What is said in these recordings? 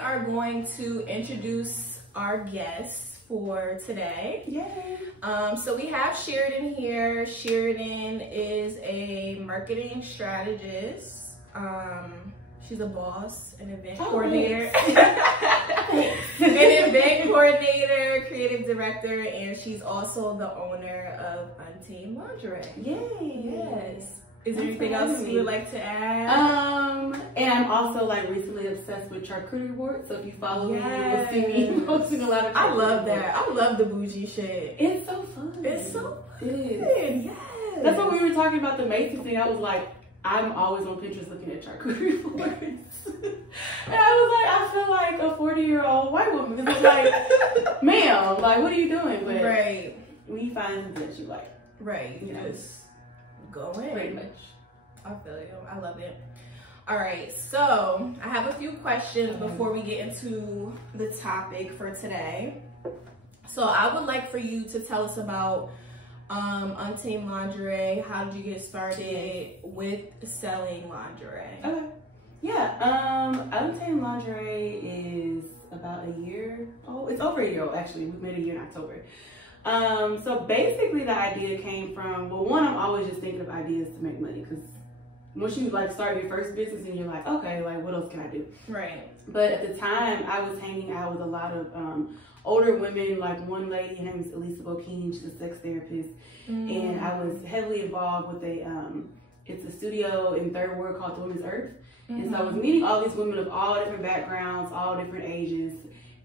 are going to introduce our guests for today. Yay! So we have Sheridan here. Sheridan is a marketing strategist. She's a boss, an event coordinator, an event coordinator, creative director, and she's also the owner of Untamed Lingerie. Yay! Yes. Is there anything else you would like to add? And I'm also like recently obsessed with charcuterie boards. So if you follow me, you will see me posting a lot of. I love that. I love the bougie shit. It's so fun. It's so fun. Yes. That's what we were talking about the Macy's thing. I was like, I'm always on Pinterest looking at charcuterie boards. And I was like, I feel like a 40-year-old white woman. Because it's like, ma'am, like, what are you doing? But right. we find something that you like. Right. You know, just go in. pretty much. I feel you. I love it. All right. So I have a few questions before we get into the topic for today. So I would like for you to tell us about Untamed Lingerie. How did you get started with selling lingerie? Okay. Yeah. Untamed Lingerie is about a year old. It's over a year old, actually. We made a year in October. So basically the idea came from, well, one, I'm always just thinking of ideas to make money, because once you like start your first business and you're like, okay, like what else can I do? Right. But at the time I was hanging out with a lot of older women, like one lady, her name is Elisa Bokeen, she's a sex therapist. And I was heavily involved with it's a studio in Third Ward called The Women's Earth. And so I was meeting all these women of all different backgrounds, all different ages,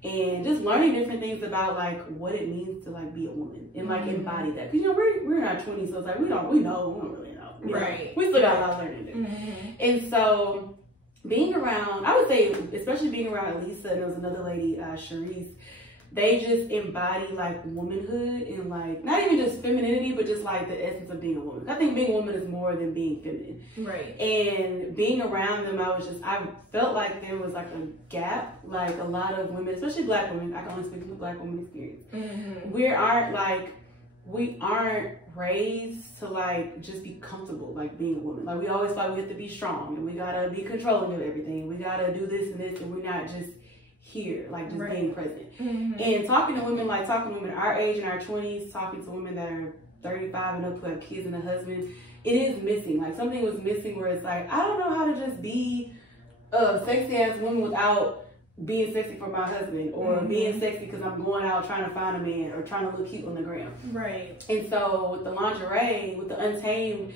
and just learning different things about like what it means to like be a woman and like embody that. Cause you know, we're in our 20s, so it's like we don't really know. Right. We still got a lot of learning to do. And so being around, I would say, especially being around Elisa, and there was another lady, Charisse, they just embody like womanhood and like, not even just femininity, but just like the essence of being a woman. I think being a woman is more than being feminine. Right. And being around them, I felt like there was like a gap, like a lot of women, especially Black women, I can only speak from the Black woman experience. We aren't raised to like just be comfortable like being a woman. Like we always thought we have to be strong and we gotta be controlling of everything. We gotta do this and this, and we're not just here, like just being present. And talking to women our age in our 20s, talking to women that are 35 and up who have kids and a husband, it is missing. Like something was missing where it's like, I don't know how to just be a sexy ass woman without being sexy for my husband, or being sexy because I'm going out trying to find a man or trying to look cute on the gram. Right. And so with the lingerie, with the Untamed,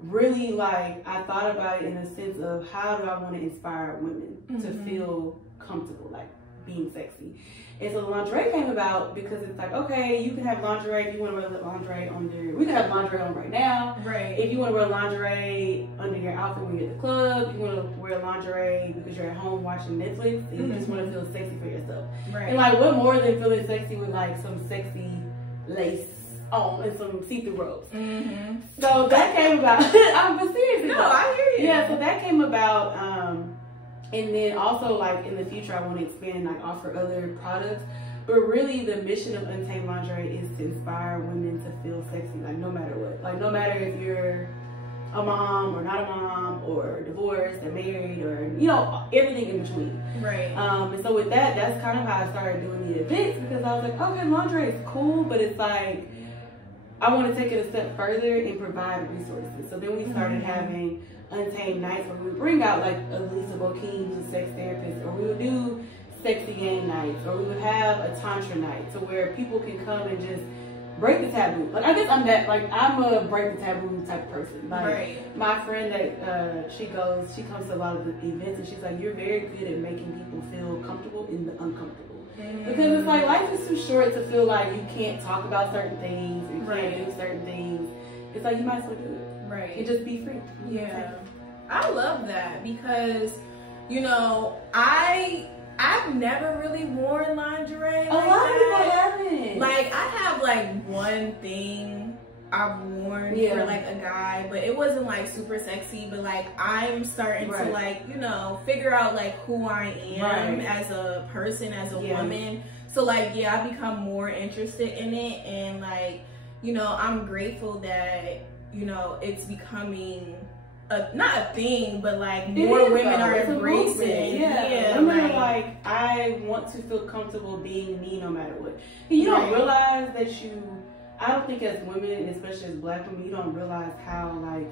really like I thought about it in a sense of how do I want to inspire women to feel comfortable, like being sexy. And so the lingerie came about because it's like, okay, you can have lingerie if you want to wear lingerie we can have lingerie on right now. Right. If you want to wear lingerie under your outfit when you're at the club, you want to wear lingerie because you're at home watching Netflix and you just want to feel sexy for yourself. Right. And like, what more than feeling sexy with like some sexy lace on and some see-through robes. So that came about. But seriously, no, I hear you. Yeah, so that came about. And then also like in the future, I want to expand and like offer other products. But really the mission of Untamed Lingerie is to inspire women to feel sexy, like no matter what. Like no matter if you're a mom or not a mom, or divorced or married, or you know, everything in between. Right. And so with that, that's kind of how I started doing the events, because I was like, okay, lingerie is cool, but it's like I want to take it a step further and provide resources. So then we started having Untamed nights where we would bring out like Elisa Bokeen, who's a sex therapist, or we would do sexy game nights, or we would have a tantra night, so where people can come and just break the taboo. Like I guess I'm a break the taboo type of person. Like my friend that she comes to a lot of the events, and she's like, you're very good at making people feel comfortable in the uncomfortable. Because it's like life is too short to feel like you can't talk about certain things, you can't do certain things. It's like you might as well do it. Right. And just be free. Yeah. I love that because, you know, I've never really worn lingerie. A lot of people haven't. Like I have like one thing I've worn for like a guy, but it wasn't like super sexy, but like I'm starting to like, you know, figure out like who I am as a person, as a woman. So like, yeah, I become more interested in it, and like, you know, I'm grateful that, you know, it's becoming not a thing, but like more women are embracing. Yeah, women are like, I want to feel comfortable being me no matter what. And you don't realize that I don't think as women, especially as Black women, you don't realize how like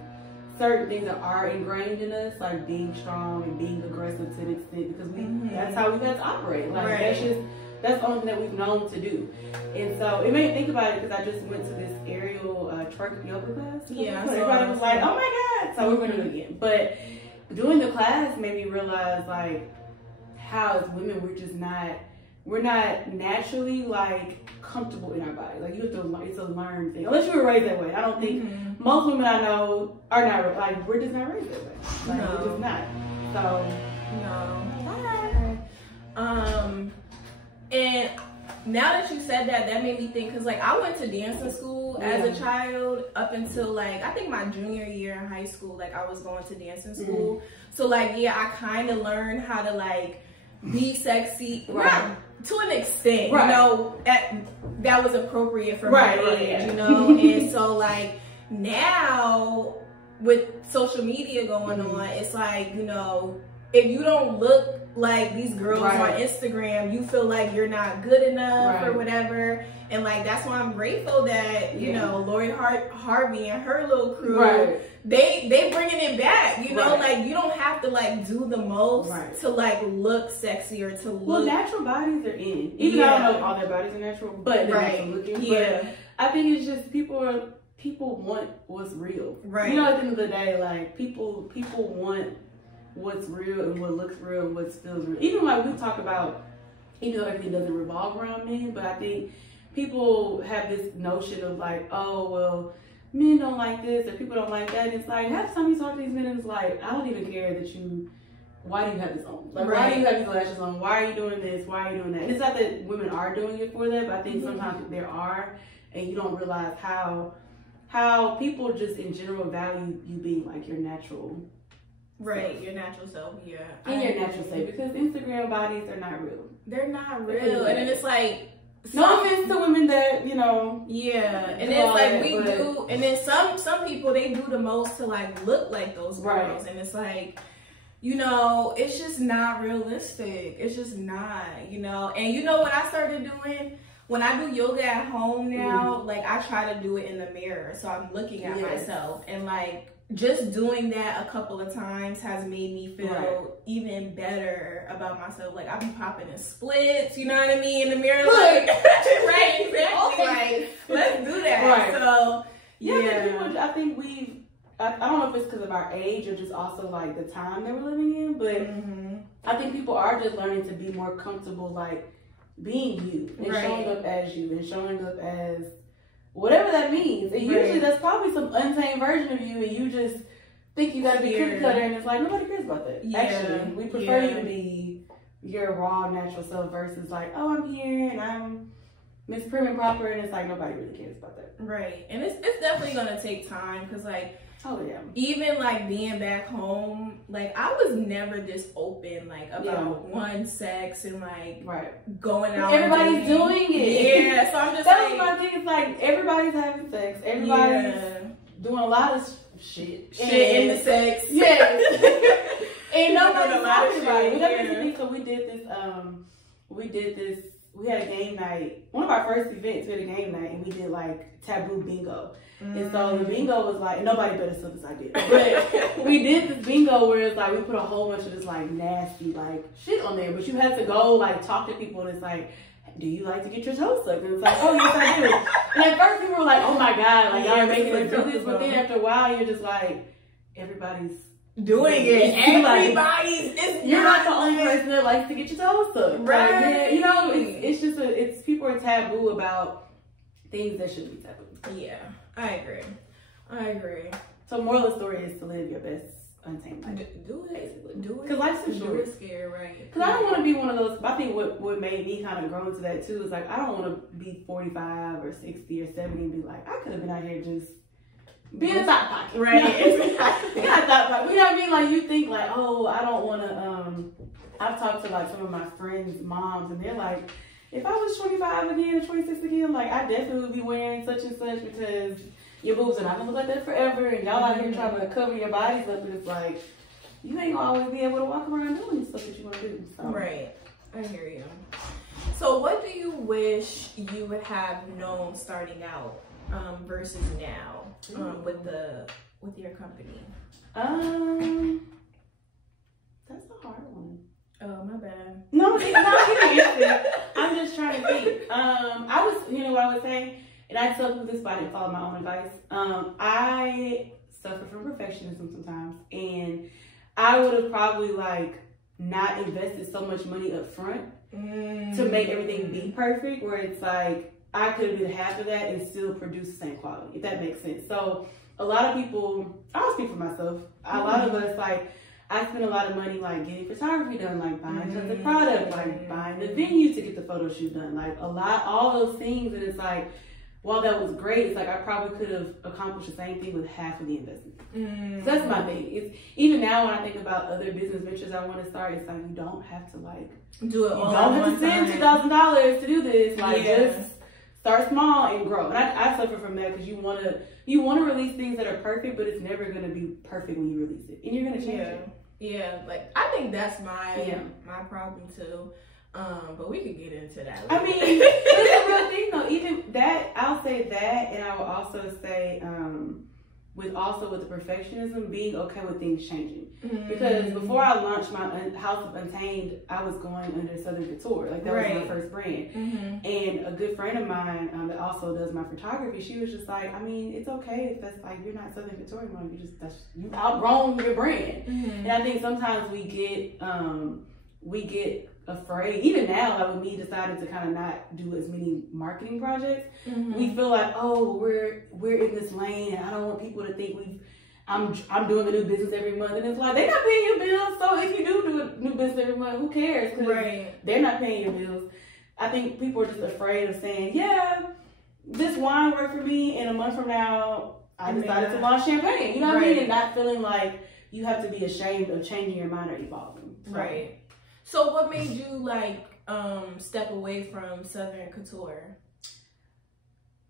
certain things that are ingrained in us, like being strong and being aggressive to an extent, because that's how we have to operate. Like that's the only thing that we've known to do. And so it made me think about it, because I just went to this aerial twerk yoga class. Yeah, so everybody was like, "Oh my God!" So we're gonna do it again. But doing the class made me realize like how as women we're not naturally like comfortable in our body. Like you have to, it's a learned thing. Unless you were raised that way. I don't think most women I know are not, like, we're just not raised that way. Like, we're just not. So, and now that you said that, that made me think, because like I went to dancing school as a child up until like I think my junior year in high school. Like I was going to dancing school, so like I kind of learned how to like be sexy, not to an extent, you know, that was appropriate for my age, you know. And so like now with social media going on, it's like, you know, if you don't look like these girls on Instagram, you feel like you're not good enough or whatever. And like that's why I'm grateful that you know Lori Harvey and her little crew, they bringing it back. You know, like you don't have to like do the most to like look sexy or to look. Well, natural bodies are in. Even though I don't know if all their bodies are natural, but they're natural looking. But I think it's just people want what's real. Right. You know, at the end of the day, like people want what's real and what looks real and what feels real. Even like we talk about, even though everything doesn't revolve around men, but I think people have this notion of like, oh, well, men don't like this or people don't like that. And it's like, half the time you talk to these men and it's like, I don't even care that why do you have this on? Like, why do you have these lashes on? Why are you doing this? Why are you doing that? And it's not that women are doing it for that, but I think sometimes there are, and you don't realize how people just in general value you being like your natural self. Your natural self, and your natural self, because Instagram bodies are not real. They're not real. And then it's like, no offense to women that, you know. And it's like we do, and then some people, they do the most to like look like those girls. And it's like, you know, it's just not realistic. It's just not, you know. And you know what I started doing? When I do yoga at home now, like I try to do it in the mirror. So I'm looking at myself, and like just doing that a couple of times has made me feel even better about myself. Like I be popping in splits, you know what I mean, in the mirror. Like, exactly. Like, let's do that. So I think I don't know if it's because of our age or just also like the time that we're living in, but I think people are just learning to be more comfortable, like being you and showing up as you and showing up as whatever that means. And usually that's probably some untamed version of you, and you just think you gotta be cookie cutter, and it's like nobody cares about that. Actually, we prefer you to be your raw natural self versus like, oh, I'm here and I'm Miss Prim and Proper, and it's like nobody really cares about that. And it's definitely gonna take time, because like even like being back home, like I was never this open like about one sex and like going out. Everybody's doing it. So I'm just that's like, my thing. It's like everybody's having sex. Everybody's doing a lot of shit in the sex. And nobody's talking about it. So we did this. We had a game night. One of our first events, we had a game night, and we did like taboo bingo. And so the bingo was like, nobody better sub this I did. But we did this bingo where it's like, we put a whole bunch of this like nasty like shit on there. But you had to go like talk to people, and it's like, do you like to get your toes sucked? And it's like, oh yes I do. And at first people were like, oh my God, like y'all are making us do this. But then after a while you're just like, everybody's doing it. Everybody's, you're not the only person that likes to get your toes sucked. Like, you know, it's just it's people are taboo about things that shouldn't be taboo. I agree. So moral of the story is to live your best untamed life. Do it. Basically. Do it. Because life's too short. It's scary, Because I don't want to be one of those. I think what made me kind of grow into that too is like, I don't want to be 45 or 60 or 70 and be like, I could have been out here just being a thought pocket. Right. Yeah, thought pocket. You know what I mean? Like you think like, oh, I don't want to. I've talked to like some of my friends' moms, and they're like, if I was 25 again or 26 again, like I definitely would be wearing such and such, because your boobs are not gonna look like that forever, and y'all out here trying to cover your bodies up, and it's like, you ain't gonna always be able to walk around doing stuff that you want to do. So. Right, I hear you. So what do you wish you would have known starting out versus now with your company? That's a hard one. Oh, my bad. No, you can answer. I'm just trying to think. I was, you know what I was saying, and I tell people this, but I didn't follow my own advice. I suffer from perfectionism sometimes, and I would have probably like not invested so much money up front to make everything be perfect, where it's like I could have did half of that and still produce the same quality, if that makes sense. So a lot of people, I'll speak for myself, a lot of us, like, I spend a lot of money like getting photography done, like buying tons of product, like buying the venue to get the photo shoot done, like all those things. And it's like, while that was great, it's like I probably could have accomplished the same thing with half of the investment. So that's my thing. It's even now when I think about other business ventures I want to start, it's like you don't have to like do it all. You don't have to spend $2,000 to do this. Like just start small and grow. And I suffer from that because you want to release things that are perfect, but it's never going to be perfect when you release it, and you're going to change it. Yeah, like I think that's my problem too. But we could get into that later. I mean, it's a real thing though. Even that, I'll say that, and I will also say, with the perfectionism, being okay with things changing. Because before I launched my House of Untamed, I was going under Southern Couture. Like that was my first brand. And a good friend of mine that also does my photography, she was just like, I mean, it's okay if that's like you're not Southern Couture anymore. You outgrown your brand. And I think sometimes we get afraid. Even now, like with me deciding to kind of not do as many marketing projects, we feel like, oh, we're in this lane, and I don't want people to think I'm doing a new business every month. And it's like, they're not paying your bills, so if you do a new business every month, who cares? Because they're not paying your bills. I think people are just afraid of saying, yeah, this wine worked for me, and a month from now, I decided to launch champagne. You know what I mean? And not feeling like you have to be ashamed of changing your mind or evolving. So. So what made you like step away from Southern Couture?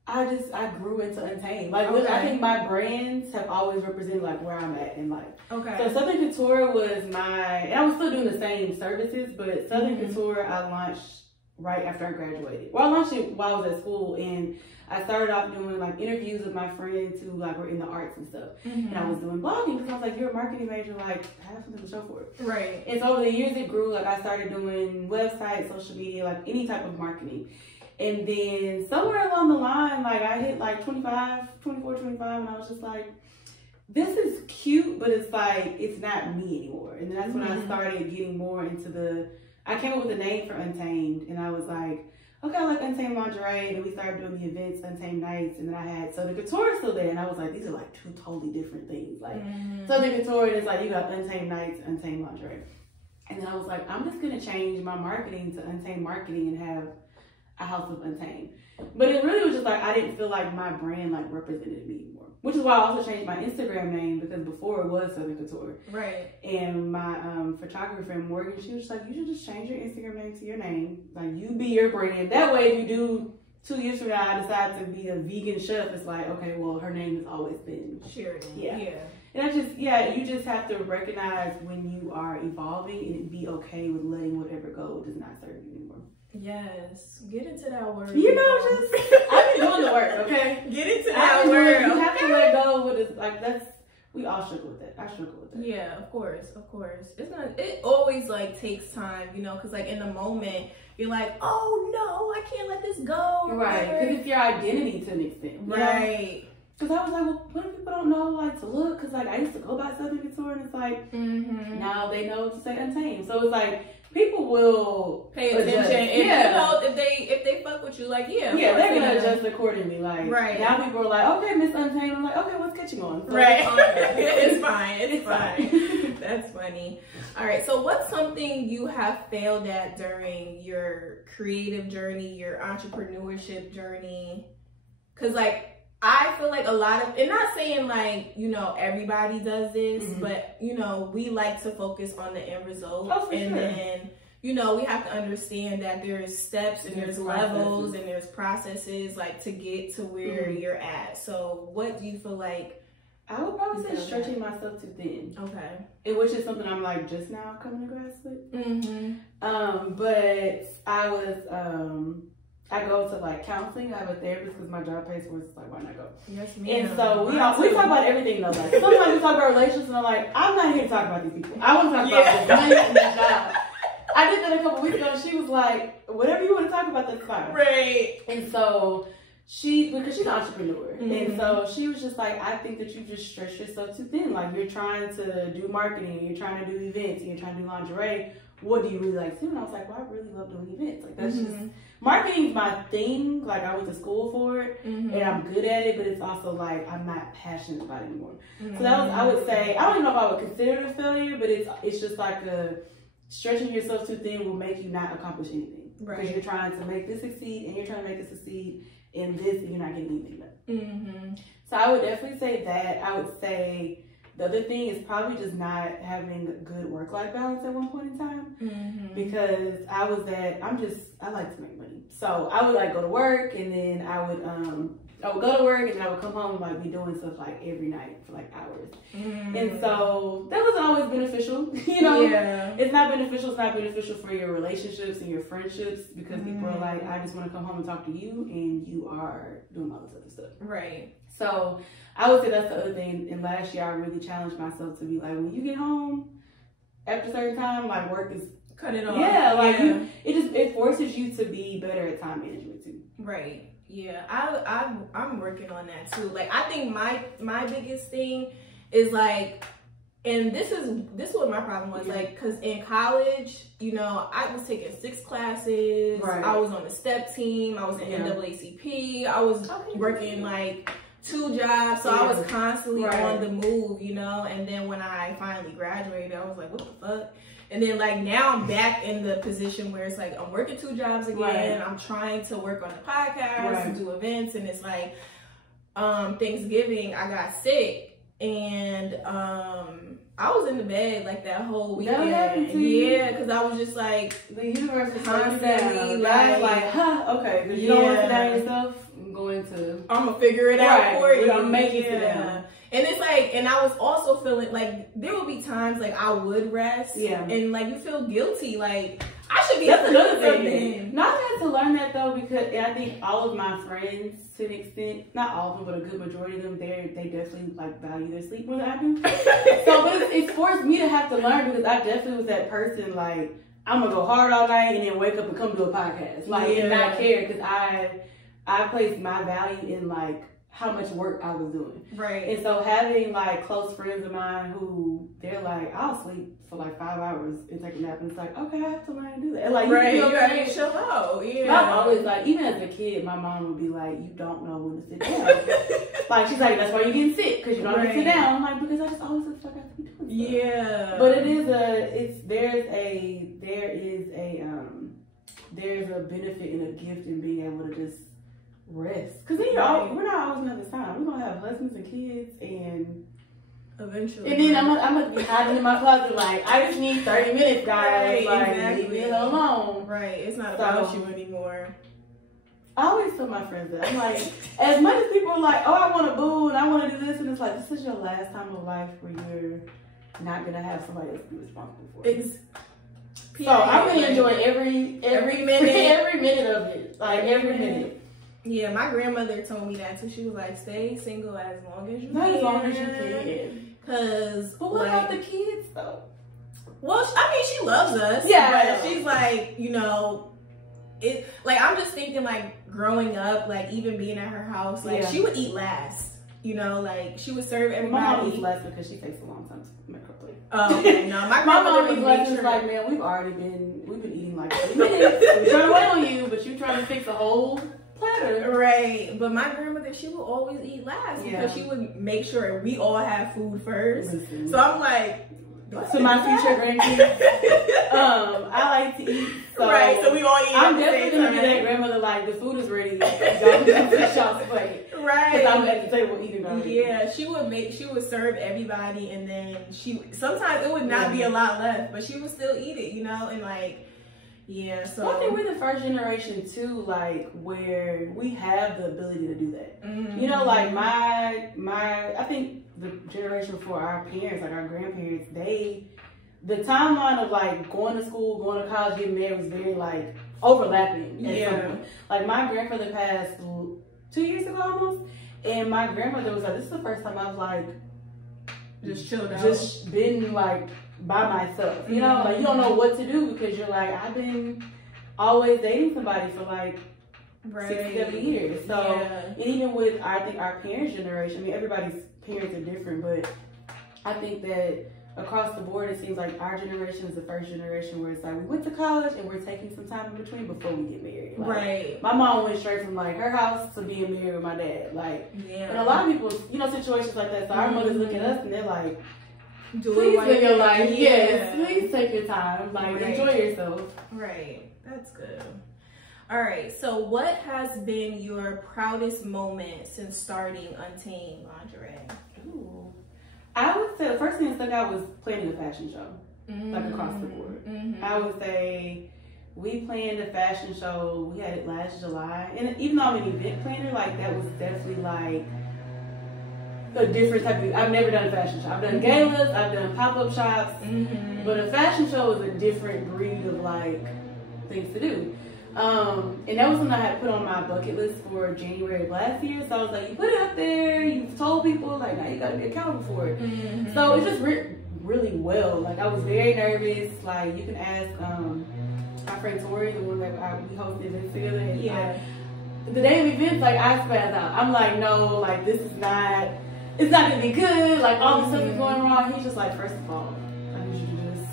I grew into Untamed. Like I think my brands have always represented like where I'm at in life. So Southern Couture was and I was still doing the same services, but Southern Couture I launched right after I graduated. Well, I launched it while I was at school, and I started off doing like interviews with my friends who like were in the arts and stuff. And I was doing blogging because I was like, you're a marketing major, like have something to show for it. And so over the years it grew. Like I started doing websites, social media, like any type of marketing. And then somewhere along the line, like I hit like 24, 25, and I was just like, this is cute, but it's like, it's not me anymore. And then that's when I started getting more into I came up with a name for Untamed, and I was like, okay, I like Untamed lingerie, and then we started doing the events, Untamed Nights, and then I had Southern Couture still there, and I was like, these are like two totally different things. Like Southern Couture is like, you got Untamed Nights, Untamed lingerie. And then I was like, I'm just gonna change my marketing to Untamed Marketing and have a House of Untamed. But it really was just like, I didn't feel like my brand like represented me anymore. Which is why I also changed my Instagram name, because before it was Southern Couture. And my photographer friend Morgan, she was just like, you should just change your Instagram name to your name. Like, you be your brand. That way, if you do 2 years from now, I decide to be a vegan chef, it's like, okay, well, her name has always been Sheridan. And you just have to recognize when you are evolving and be okay with letting whatever go does not serve you anymore. Yes, get into that word. You know, I've been doing the work, okay? Get into that word. You have to let go of it. Like, we all struggle with that. I struggle with that. Yeah, of course. It always like takes time, you know, because like in the moment, you're like, oh no, I can't let this go. Because it's your identity to an extent. Because I was like, well, what if people don't know like to look? Because like I used to go by Southern Couture, and it's like, now they know to say Untamed. So it's like, people will pay attention. If, you know, if they fuck with you, like, they're gonna adjust accordingly. Like, now people are like, okay, Miss Untamed. I'm like, okay, what's catching on? So it's fine. It's fine. That's funny. All right. So what's something you have failed at during your creative journey, your entrepreneurship journey? Because like, I feel like a lot of, and not saying like, you know, everybody does this, but, you know, we like to focus on the end result. Then, you know, we have to understand that there's steps and there's levels and there's processes like to get to where you're at. So what do you feel like? I would probably say stretching myself too thin. Okay. And which is something I'm like just now coming to grasp with. But I was, I go to like counseling. I have a therapist because my job pays for it. It's like, why not go? Yes, ma'am. And so we talk about everything though. Like sometimes we talk about relationships and I'm like, I'm not here to talk about these people. I want to talk about the money and the job. I did that a couple weeks ago and she was like, whatever you want to talk about, that's fine. Right. And so because she's an entrepreneur. And so she was just like, I think that you just stretch yourself too thin. Like you're trying to do marketing, you're trying to do events, and you're trying to do lingerie. What do you really like to do? And I was like, well, I really love doing events. Like that's just, marketing's my thing. Like I went to school for it and I'm good at it, but it's also like, I'm not passionate about it anymore. So that was, I would say, I don't even know if I would consider it a failure, but it's just like stretching yourself too thin will make you not accomplish anything. Because you're trying to make this succeed and you're trying to make this succeed in this and you're not getting anything done. So I would definitely say that. I would say the other thing is probably just not having a good work-life balance at one point in time. Because I like to make money. So I would like go to work and then I would go to work and then I would come home and like be doing stuff like every night for like hours. And so that wasn't always beneficial. You know, it's not beneficial. It's not beneficial for your relationships and your friendships because people are like, I just want to come home and talk to you and you are doing all this other stuff. Right. So I would say that's the other thing. And last year I really challenged myself to be like, when you get home after a certain time, like work is cut it off. Yeah, like it forces you to be better at time management too. Right. Yeah, I'm working on that too. Like I think my biggest thing is like, and this is what my problem was like, because in college, you know, I was taking 6 classes. I was on the STEP team. I was in NAACP. I was working like 2 jobs, so I was constantly on the move, you know. And then when I finally graduated, I was like, what the fuck? And then like now I'm back in the position where it's like I'm working 2 jobs again. I'm trying to work on the podcast and do events, and it's like Thanksgiving I got sick and I was in the bed like that whole weekend. Yeah, because I was just like the universe is constantly like, huh, okay, because you don't want to sit down yourself. I'm gonna figure it out for you. I'm making it down. And it's like, and I was also feeling like there would be times like I would rest, and like you feel guilty, like I should be. That's another thing. No, I had to learn that though because I think all of my friends, to an extent, not all of them, but a good majority of them, they definitely like value their sleep more than I do. So, but it's forced me to have to learn because I definitely was that person like I'm gonna go hard all night and then wake up and come do a podcast, like and not care because I placed my value in like how much work I was doing. Right. And so having like close friends of mine who they're like, I'll sleep for like 5 hours and take a nap. And it's like, okay, I have to learn to do that. And like, you gotta chill out. Yeah. I'm always like, even as a kid, my mom would be like, you don't know when to sit down. Like, she's like, that's why you're getting sick, because you don't have to sit down. I'm like, because I just always feel like I have to be doing stuff. Yeah. But there's a benefit and a gift in being able to just rest, because then we're not always gonna have the time. We're gonna have husbands and kids, and eventually, and then I'm gonna be hiding in my closet like I just need 30 minutes, guys. Leave me alone. Right, it's not about you anymore. I always tell my friends that I'm like, as much as people are like, oh, I want to boo and I want to do this, and it's like, this is your last time of life where you're not gonna have somebody else be responsible for it. So I'm gonna enjoy every minute of it, like every minute. Yeah, my grandmother told me that too. She was like, stay single as long as you can. As long as you can. But what about the kids though? Well, I mean, she loves us. Yeah. But she's like, you know, I'm just thinking like growing up, like even being at her house, like she would eat last. You know, like she would serve everybody. My mom eats last because she takes a long time to make her plate. Oh, okay. No, my mom eats last. Is like, man, we've been eating like 30 minutes. We're trying to wait on you, but you're trying to fix a whole platter. Right. But my grandmother, she would always eat last because she would make sure we all have food first. Listen. So I'm like, to my future grandkids, I like to eat. So so we all eat. I'm definitely gonna be that grandmother. Like, the food is ready. Don't finish y'all's plate. Right. Because I'm at the table eating already. Yeah, she would serve everybody, and then sometimes it would not be a lot left, but she would still eat it, you know, and like, Yeah, so I think we're the first generation too, like where we have the ability to do that. You know, like I think the generation before our parents, like our grandparents, the timeline of like going to school, going to college, getting married was very like overlapping. Yeah. Like my grandfather passed 2 years ago almost, and my grandmother was like, "This is the first time I've like just chilled out, just been like by myself." You know, like you don't know what to do because you're like, I've been always dating somebody for like 6-7 years. So and even with I think our parents' generation, I mean everybody's parents are different, but I think that across the board, it seems like our generation is the first generation where it's like we went to college and we're taking some time in between before we get married. Like, my mom went straight from like her house to being married with my dad. Like, and a lot of people, you know, situations like that. So our mothers look at us and they're like, please live your life. Yes, please take your time. Like, enjoy yourself. Right. That's good. All right. So what has been your proudest moment since starting Untamed Lingerie? Ooh. I would say the first thing that stuck out was planning a fashion show, like across the board. I would say we planned a fashion show. We had it last July, and even though I'm an event planner, like that was definitely like a different type of. I've never done a fashion show. I've done galas, I've done pop-up shops, but a fashion show is a different breed of like things to do. And that was something I had put on my bucket list for January of last year. So I was like, you put it up there, you told people, like, now you gotta be accountable for it. So it just really well. Like, I was very nervous. Like, you can ask my friend Tori, the one that we hosted events together. And the day of events, like, I spazzed out. I'm like, no, like, this is not, it's not gonna be good. Like, all this stuff is going wrong. He's just like, first of all, I need you to just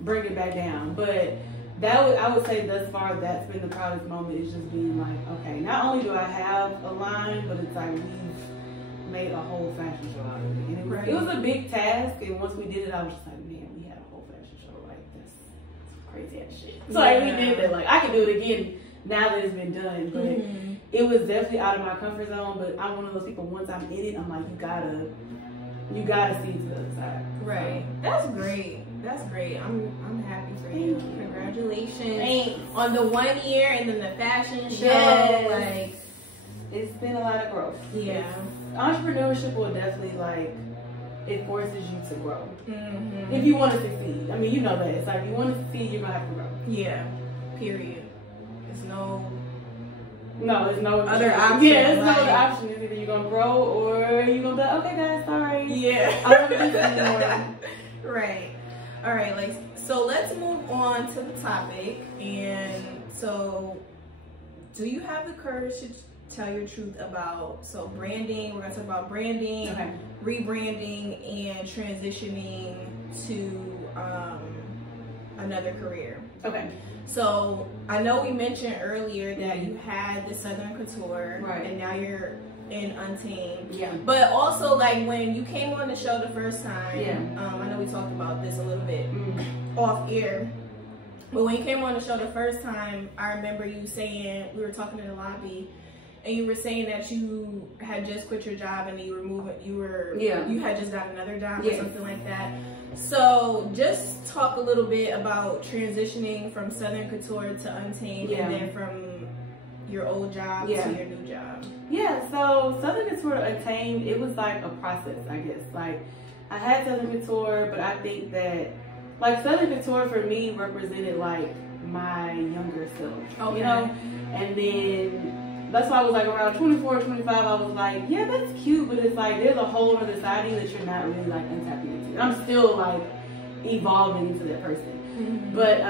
bring it back down. But I would say thus far, that's been the proudest moment, is just being like, okay, not only do I have a line, but it's like we've made a whole fashion show out of it. And it was a big task, and once we did it, I was just like, man, we had a whole fashion show. Like, that's crazy ass shit. So like, we did that. Like, I can do it again now that it's been done, but it was definitely out of my comfort zone. But I'm one of those people, once I'm in it, I'm like, you gotta see to the other side. Right. That's great. That's great. I'm happy for you. Congratulations on the 1 year and then the fashion show. Like, it's been a lot of growth. Yeah. Entrepreneurship will definitely like, it forces you to grow. If you want to succeed. I mean, you know that. It's like, you want to succeed, you're gonna have to grow. Yeah. Period. There's no other option. Yeah, there's no other option. It's either you're gonna grow or you're gonna be like, okay guys, sorry. Yeah. I don't do this anymore. Right. All right, like, so let's move on to the topic. And so, do you have the courage to tell your truth about, so branding, we're gonna talk about branding, rebranding, and transitioning to another career. Okay. So, I know we mentioned earlier that you had the Southern Couture, and now you're in Untamed. Yeah. But also, like, when you came on the show the first time, I know we talked about this a little bit off air, but when you came on the show the first time, I remember you saying, we were talking in the lobby, and you were saying that you had just quit your job and you had just got another job or something like that. So just talk a little bit about transitioning from Southern Couture to Untamed, and then from your old job to your new job. Yeah, so Southern Couture to Untamed, it was like a process, I guess. Like, I had Southern Couture, but I think that, like, Southern Couture for me represented like my younger self, you know? And then that's why I was like around 24, 25, I was like, yeah, that's cute, but it's like there's a whole other side of you that you're not really like untapping into. And I'm still like evolving into that person. But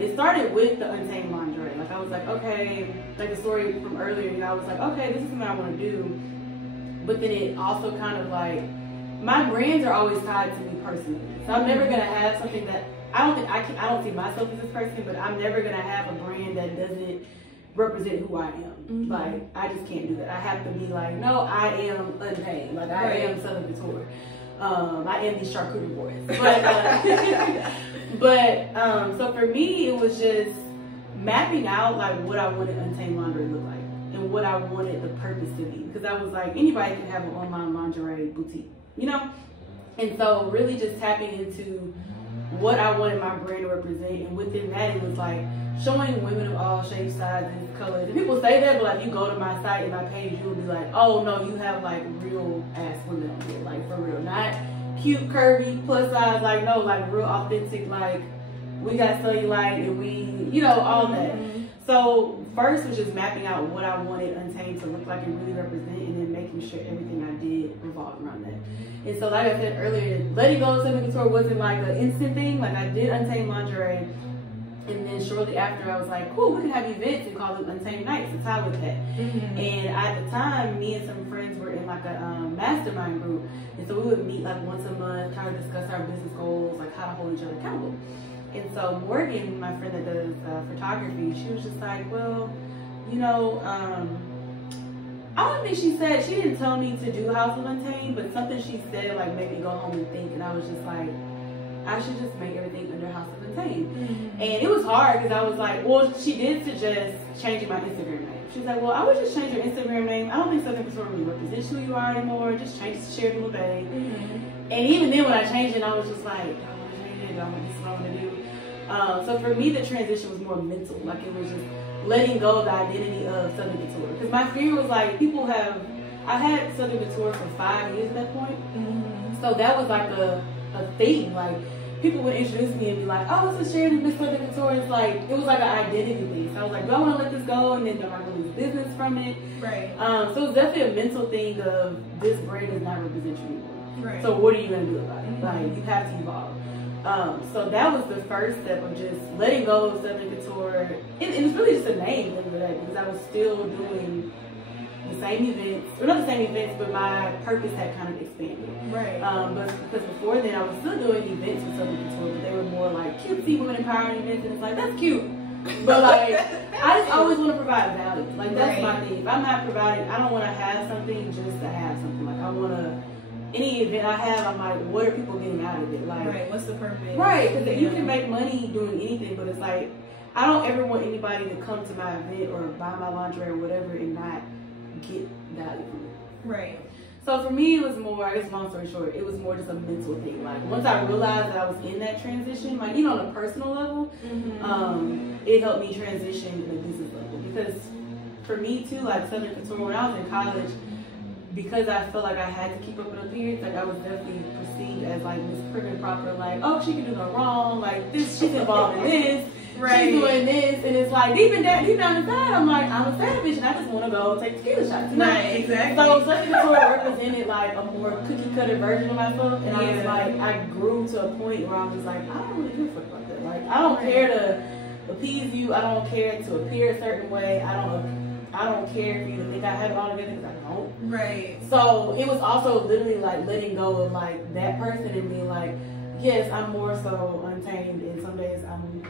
it started with the Untamed Lingerie. Like, I was like, okay, like the story from earlier, you know, I was like, okay, this is something I want to do. But then it also kind of like, my brands are always tied to me personally. So I'm never gonna have something that I don't see myself as this person, but I'm never gonna have a brand that doesn't represent who I am. Like, I just can't do that. I have to be like, no, I am Untamed. Like, I am Southern Couture. I am these charcuterie boards. But so for me, it was just mapping out like what I wanted Untamed Lingerie to look like and what I wanted the purpose to be. Because I was like, anybody can have an online lingerie boutique, you know? And so really just tapping into what I wanted my brand to represent. And within that, it was like showing women of all shapes, sizes, colors. And people say that, but like you go to my site and my page, you'll be like, oh no, you have like real ass women on here, like for real, not cute, curvy, plus size, like no, like real authentic, like we got cellulite and we, you know, all that. So first was just mapping out what I wanted Untamed to look like and really represent, and then making sure everything I did revolved around that. And so like I said earlier, letting go of Southern Couture wasn't like an instant thing. Like I did Untamed lingerie, and then shortly after I was like, cool, we can have events and call them Untamed Nights to tie with that. And at the time, me and some friends were in like a mastermind group, and so we would meet like once a month, kind of discuss our business goals, like how to hold each other accountable. And so Morgan, my friend that does photography, she was just like, well, you know, I don't think she said, she didn't tell me to do House of Untamed, but something she said like made me go home and think, and I was just like, I should just make everything under House of Untamed. And it was hard because I was like, well, she did suggest changing my Instagram name. She's like, well, I would just change your Instagram name. I don't think Southern Couture really represents who you are anymore. Just change it to Share Nola Bay. And even then when I changed it, I was just like, I want to change it. I want this is what I want to do. So for me, the transition was more mental. Like it was just letting go of the identity of Southern Couture. Because my fear was like, I had Southern Couture for 5 years at that point. So that was like a thing. Like people would introduce me and be like, oh, it's a Sheridan Miss Southern Couture. It's like, it was like an identity thing. So I was like, do I want to let this go? And then am I going to lose business from it? Right. So it's definitely a mental thing of this brand does not represent you anymore. Right. So what are you going to do about it? Like you have to evolve. So that was the first step of just letting go of Southern Couture. And it's really just a name at the end of the day, because I was still doing the same events, or not the same events, but my purpose had kind of expanded. Right. But because before then I was still doing events with Southern Couture, but they were more like cutesy women empowering events, and it's like, that's cute. But like, I just always want to provide value. Like that's my thing. If I'm not providing, I don't want to have something just to have something. Like I want to, any event I have, I'm like, what are people getting out of it? Like, what's the purpose? Right, because you can make money doing anything, but it's like, I don't ever want anybody to come to my event or buy my lingerie or whatever and not get value from it. Right. So for me, it was more, I guess long story short, it was more just a mental thing. Like once I realized that I was in that transition, like even on a personal level, it helped me transition to the business level. Because for me too, like Southern Couture, when I was in college, because I felt like I had to keep up with appearance, like I was definitely perceived as like this prim and proper, like, oh, she can do no wrong, like this, she's involved in this, she's doing this, and it's like deep down inside, I'm like, I'm a savage and I just want to go take tequila shots. Right, exactly. So Southern Couture represented like a more cookie cutter version of myself, and I was like, I grew to a point where I'm just like, I don't really give a fuck about that. Like I don't care to appease you, I don't care to appear a certain way, I don't care for you to think I have it all together, because I don't. Right. So it was also literally like letting go of like that person and being like, yes, I'm more so untamed, and some days I'm,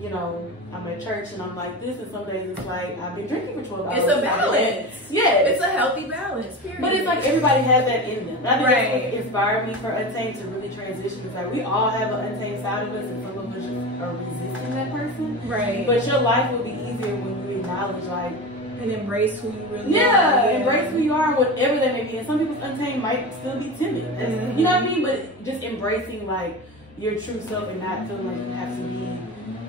you know, I'm at church and I'm like this, and some days it's like I've been drinking for 12 hours. It's a balance. Yeah. It's a healthy balance, period. But it's like everybody has that in them. I think that's what inspired me for Untamed to really transition. It's like we all have an untamed side of us, and some of us just are resisting that person. Right. But your life will be easier when you acknowledge like, and embrace who you really are. Embrace who you are, whatever that may be. And some people's untamed might still be timid. You know what I mean? But just embracing like your true self and not feeling like you have to be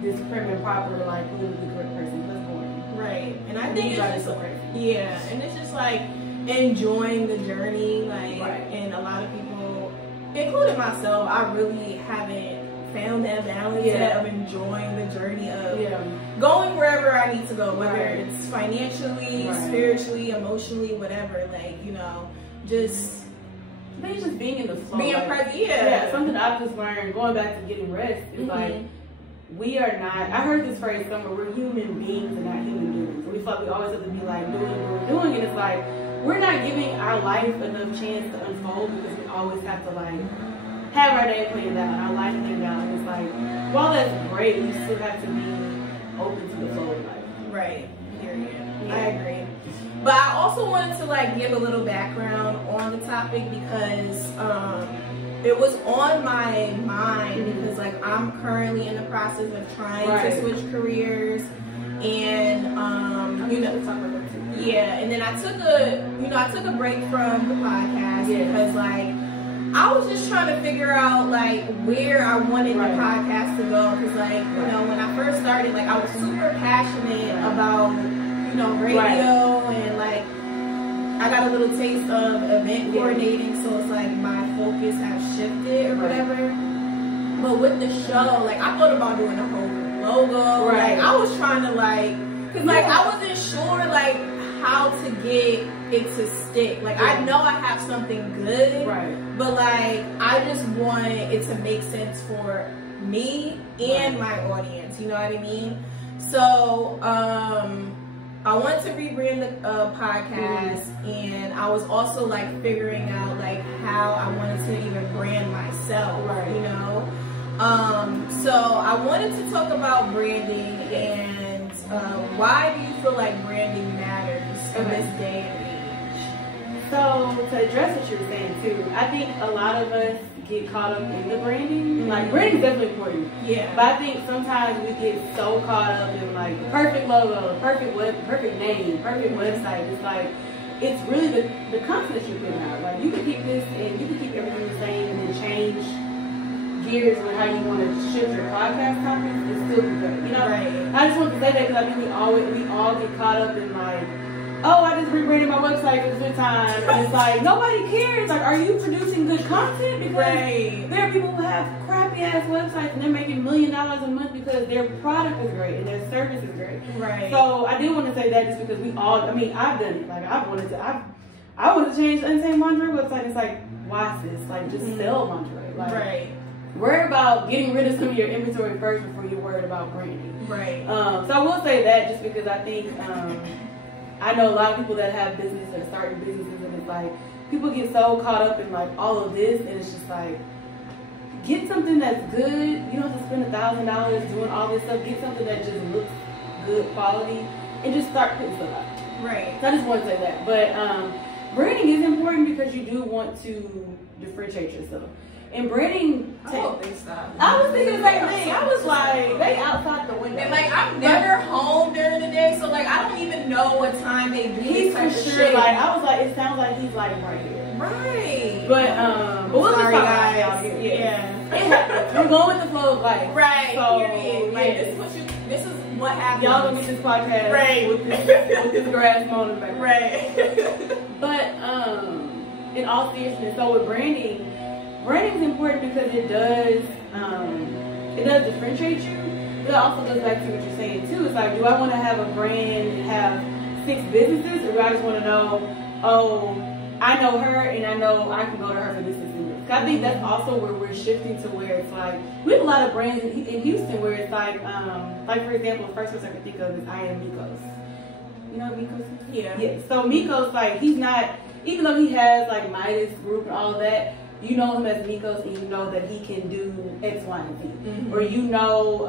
this prim and proper, like politically correct person. That's boring. Right. And I think it's just so crazy. Yeah. And it's just like enjoying the journey. Like, and a lot of people, including myself, I really haven't found that balance of enjoying the journey of going wherever I need to go, whether it's financially, spiritually, emotionally, whatever. Like, you know, just maybe just being in the flow, being present. Yeah, something I've just learned going back to getting rest is like we are not. I heard this phrase somewhere: we're human beings and not human doings. We feel like we always have to be like doing, and it's like we're not giving our life enough chance to unfold because we always have to like have our day planned out, our life planned out. And it's like, while that's great, you still have to be open to the flow of life. Right. Period. Yeah. I agree. But I also wanted to like give a little background on the topic because it was on my mind because like I'm currently in the process of trying to switch careers, and you know, talk about that too. Yeah, and then I took a break from the podcast because like I was just trying to figure out like where I wanted the podcast to go, because like, you know, when I first started, like I was super passionate about, you know, radio and like I got a little taste of event coordinating, so it's like my focus has shifted or whatever. But with the show, like I thought about doing a whole logo. Like I was trying to like, cause like I wasn't sure like how to get it to stick. Like I know I have something good, but like I just want it to make sense for me and my audience. You know what I mean? So I wanted to rebrand the podcast, and I was also like figuring out like how I wanted to even brand myself. You know? So I wanted to talk about branding and why do you feel like branding matters in this day and age? So to address what you were saying too, I think a lot of us get caught up in the branding. Like branding is definitely important. But I think sometimes we get so caught up in like the perfect logo, perfect name, perfect website. It's like it's really the content that you're putting out. Like you can keep this and you can keep everything the same and then change gears with how you want to shift your podcast topics. It's still good. You know, I just want to say that because I think we all get caught up in like, oh, I just rebranded my website for the fifth time. And it's like, nobody cares. Like, are you producing good content? Because there are people who have crappy ass websites and they're making $1 million a month because their product is great and their service is great. So I did want to say that just because we all, I mean, I've done it. Like, I wanted to change the Untamed Lingerie website. It's like, why sis? Like, just sell lingerie. Like, worry about getting rid of some of your inventory first before you're worried about branding. So I will say that just because I think, I know a lot of people that have business or starting businesses, and it's like people get so caught up in like all of this, and it's just like get something that's good. You don't have to spend $1,000 doing all this stuff. Get something that just looks good quality, and just start putting stuff out. So I just want to say that. But branding is important because you do want to differentiate yourself. And branding, I hope they stop. I was thinking the same thing. I was like, they outside the window. And like, I'm never home during the day, so like, I don't even know what time they do. He's for sure. Like, I was like, it sounds like he's like right here. But we'll just talk about it out here. We're going with the flow of life. So, like, this is what happens. Y'all gonna get this podcast with this grass mowing in the back. But in all seriousness, so with branding is important because it does differentiate you. But it also goes back to what you're saying too. It's like, do I want to have a brand and have 6 businesses, or do I just want to know, oh, I know her and I know I can go to her for this and this? I think that's also where we're shifting to, where it's like we have a lot of brands in Houston where it's like for example, the first person I can think of is I Am Miko's. You know what Miko's is? So Miko's, like, he's not, even though he has like Midas Group and all of that, you know him as Miko's and you know that he can do X, Y, and Z. Or you know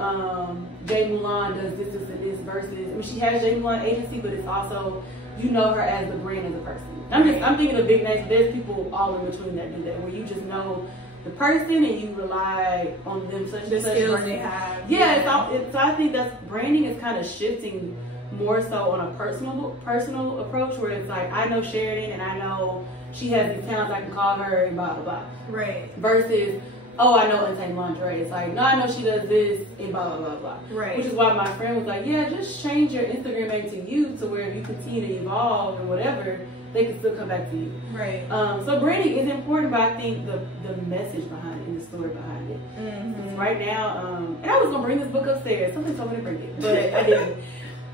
Jay Mulan does this and this versus, I mean, she has Jay Mulan agency, but it's also, you know her as the brand as a person. I'm thinking of big names, but there's people all in between that do that, where you just know the person and you rely on them such and such skills they have. So I think that's, branding is kind of shifting more so on a personal approach, where it's like, I know Sheridan and I know she has these talents, I can call her and blah blah blah. Versus, oh, I know Untamed Lingerie. It's like, no, I know she does this and blah blah blah blah. Which is why my friend was like, yeah, just change your Instagram name to you, to where if you continue to evolve and whatever, they can still come back to you. So branding is important, but I think the message behind it and the story behind it. Right now, and I was gonna bring this book upstairs. Somebody told me to bring it, but I didn't.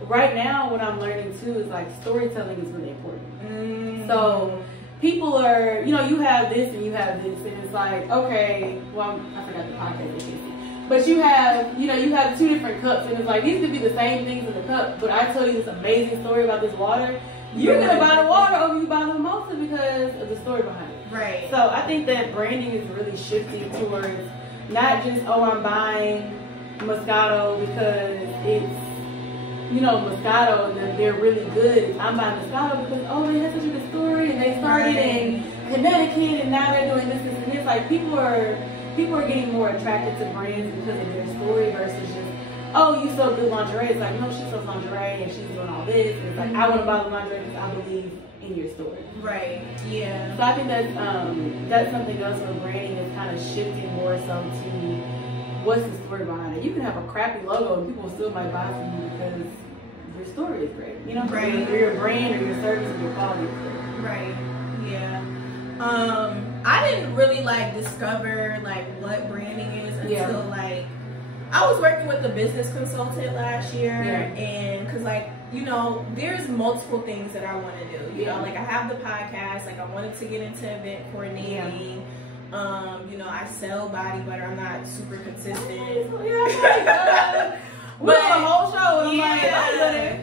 Right now, what I'm learning too is like storytelling is really important. So people are, you know, you have this and you have this, and it's like, okay, well, I forgot the podcast, but you have, you know, you have 2 different cups, and it's like, these could be the same things in the cup, but I tell you this amazing story about this water, you're gonna buy the water over you buy the mimosa because of the story behind it. So I think that branding is really shifting towards not just, oh, I'm buying Moscato because it's, you know, Moscato and they're really good. I'm buying Moscato because, oh, they had such a good story and they started in Connecticut and now they're doing this and this. Like, people are getting more attracted to brands because of their story versus just, oh, you sell good lingerie. It's like, no, she sells lingerie and she's doing all this. And it's like, I want to buy the lingerie because I believe in your store. Right. Yeah. So I think that's something else where branding is kind of shifting more so to what's the story behind it. You can have a crappy logo and people still might buy from you because your story is great. You know, right. Or your brand or your service or your quality is great. Right. Yeah. I didn't really like discover like what branding is until like I was working with a business consultant last year, and because like, you know, there's multiple things that I want to do. You know, like I have the podcast, like I wanted to get into event coordinating. You know, I sell body butter. I'm not super consistent. But the whole show,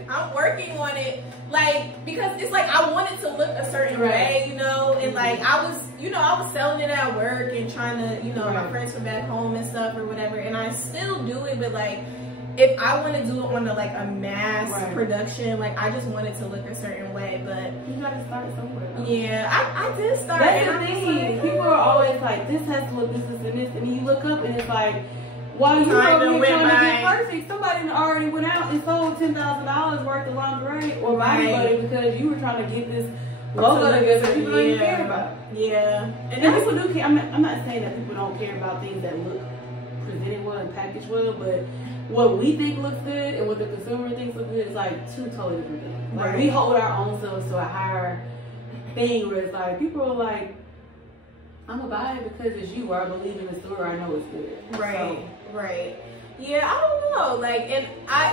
I'm working on it, like, because it's like I wanted to look a certain way, you know, and like I was, you know, I was selling it at work and trying to, you know, my friends from back home and stuff or whatever, and I still do it, but like if I want to do it on like a mass production, like I just wanted to look a certain way, but you gotta start somewhere. Yeah, I did start. That's the thing. Like, people are always like, this has to look this, and this, and you look up and it's like, while you were trying to get perfect, somebody already went out and sold $10,000 worth of lingerie or body because you were trying to get this logo together. People don't even care about. Yeah, and then people do care. I'm not saying that people don't care about things that look presented well and packaged well, but what we think looks good and what the consumer thinks looks good is like two totally different things. Like we hold our own selves to a higher thing where it's like people are like, I'm gonna buy it because it's you, or I believe in the store, or I know it's good. Right. Right. Yeah, I don't know. Like, and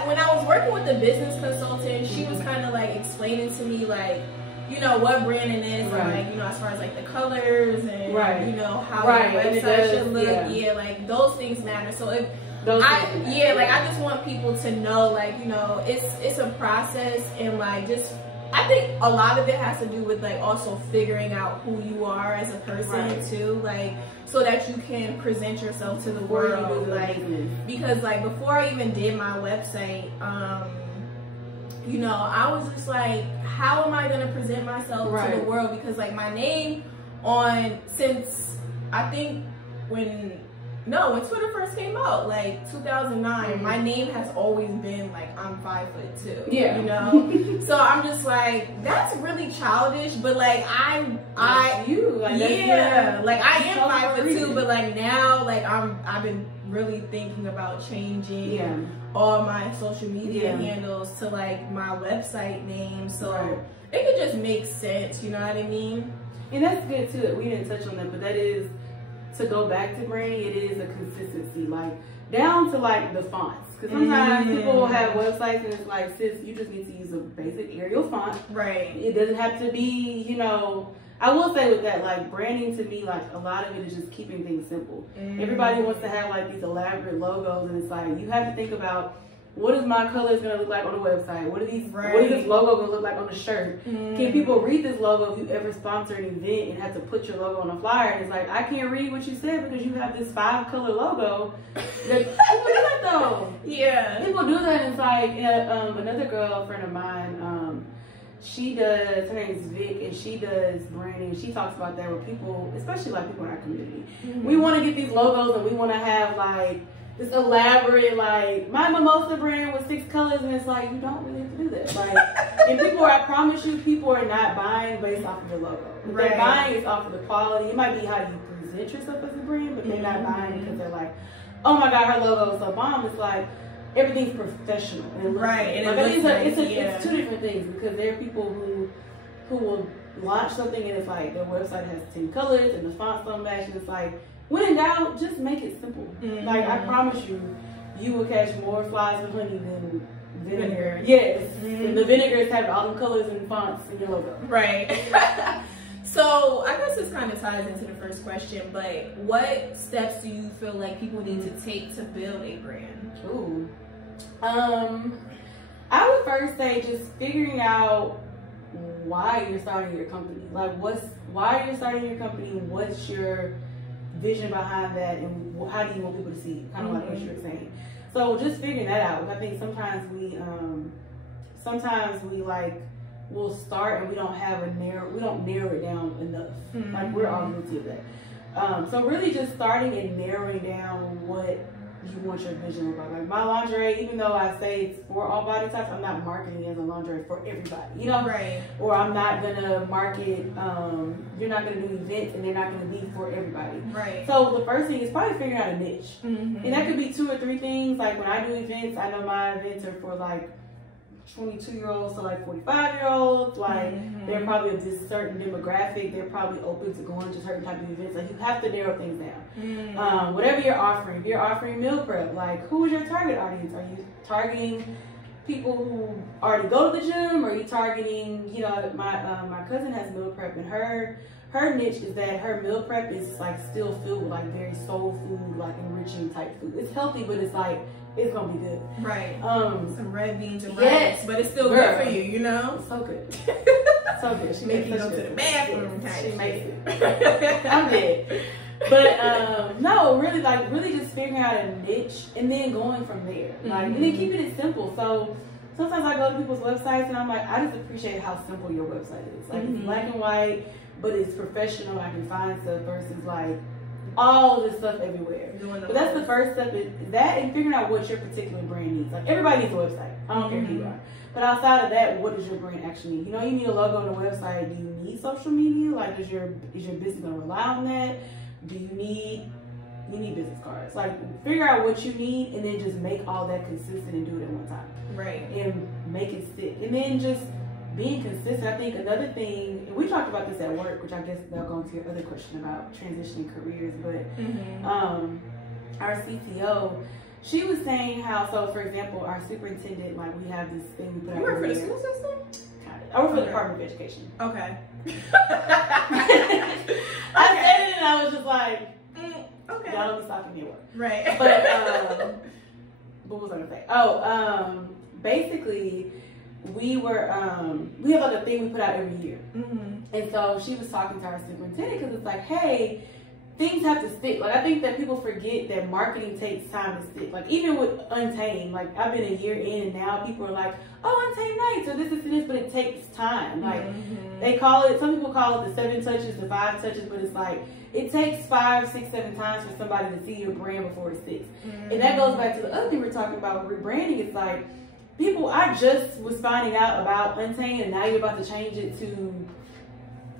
when I was working with the business consultant, she was kind of like explaining to me like, you know, what branding is, and like, you know, as far as like the colors and you know how the website should look. Yeah, like those things matter. So if I just want people to know, like, you know, it's a process, and like just I think a lot of it has to do with like also figuring out who you are as a person too, like so that you can present yourself to the world, like because like before I even did my website, you know, I was just like, how am I gonna present myself to the world? Because like my name since I think when Twitter first came out, like 2009, my name has always been like, I'm 5'2". You know? So I'm just like, that's really childish, but like I am 5'2", but like now, like I've been really thinking about changing all my social media handles to like my website name, so it could just make sense, you know what I mean? And that's good too that we didn't touch on that, but that is, to go back to branding, it is a consistency, like down to like the fonts, because sometimes people will have websites and it's like, sis, you just need to use a basic Arial font. It doesn't have to be, you know, I will say with that, like branding to me, like a lot of it is just keeping things simple. Everybody wants to have like these elaborate logos, and it's like you have to think about, what is my colors gonna look like on the website? What is this logo gonna look like on the shirt? Can people read this logo if you ever sponsor an event and have to put your logo on a flyer? And it's like, I can't read what you said because you have this 5-color logo. People do that though. People do that, and it's like another girlfriend of mine, she does, her name is Vic, and she does branding. She talks about that with people, especially like people in our community. We want to get these logos and we want to have like this elaborate, like my mimosa brand with 6 colors, and it's like, you don't really have to do that. Like, and people I promise you, people are not buying based off of your logo. They're buying is off of the quality. It might be how you present yourself as a brand, but they're not buying because they're like, oh my God, her logo is so bomb. It's like, everything's professional. And it's two different things, because there are people who will launch something and it's like their website has 10 colors and the fonts don't match, and it's like, when in doubt, just make it simple. Like, I promise you, you will catch more flies with honey than vinegar. Yes. And the vinegars have all the colors and fonts in your logo. So I guess this kind of ties into the first question, but what steps do you feel like people need to take to build a brand? Ooh. I would first say just figuring out why you're starting your company. Like, why you're starting your company, what's your vision behind that, and how do you want people to see it? Kind of like what you were saying. So just figuring that out. I think sometimes we like, we'll start and we don't narrow it down enough. Like, we're all guilty of that. So really just starting and narrowing down what you want your vision to look like. Like my lingerie, even though I say it's for all body types, I'm not marketing it as a lingerie for everybody, you know? Right. Or I'm not gonna market, you're not gonna do events and they're not gonna be for everybody. Right. So the first thing is probably figuring out a niche. Mm-hmm. And that could be 2 or 3 things. Like when I do events, I know my events are for like 22-year-olds to like 45-year-olds. Like they're probably of this certain demographic. They're probably open to going to certain type of events. Like you have to narrow things down. Whatever you're offering, if you're offering meal prep, like who is your target audience? Are you targeting people who already go to the gym? Or are you targeting, you know, my cousin has meal prep, and her niche is that her meal prep is like still filled with like very soul food, like enriching type food. It's healthy, but it's like, it's gonna be good. Right. Some red beans and rice, but it's still good for you, you know? It's so good. So good. She makes makes you go to the bathroom. She makes it. I'm dead. But no, really, like really just figuring out a niche and then going from there. Like and then keeping it simple. So sometimes I go to people's websites and I'm like, I just appreciate how simple your website is. Like it's black and white, but it's professional. I can find stuff versus like all this stuff everywhere. But that's the first step, is that and figuring out what your particular brand needs. Like everybody needs a website. I don't care who you are. But outside of that, what does your brand actually need? You know, you need a logo and a website. Do you need social media? Like is your business gonna rely on that? Do you need business cards? Like figure out what you need and then just make all that consistent and do it at one time. Right. And make it stick. And then just being consistent. I think another thing, and we talked about this at work, which I guess they'll go into your other question about transitioning careers, but our CTO, she was saying how, so for example, our superintendent, like we have this thing we put out. You work for the school system? I work for the Department of Education. Okay. I said it and I was just like, okay. Y'all don't be stopping me at work. Right. But, what was I gonna say? Oh, basically, we have like a thing we put out every year. And so she was talking to our superintendent because it's like, hey, things have to stick. Like I think that people forget that marketing takes time to stick. Like even with Untamed, like I've been a year in and now people are like, oh, Untamed Nights or this and this, but it takes time. Like they call it, some people call it the 7 touches, the 5 touches, but it's like it takes 5, 6, 7 times for somebody to see your brand before it sticks. And that goes back to the other thing we're talking about, rebranding. It's like people, I just was finding out about Untamed and now you're about to change it to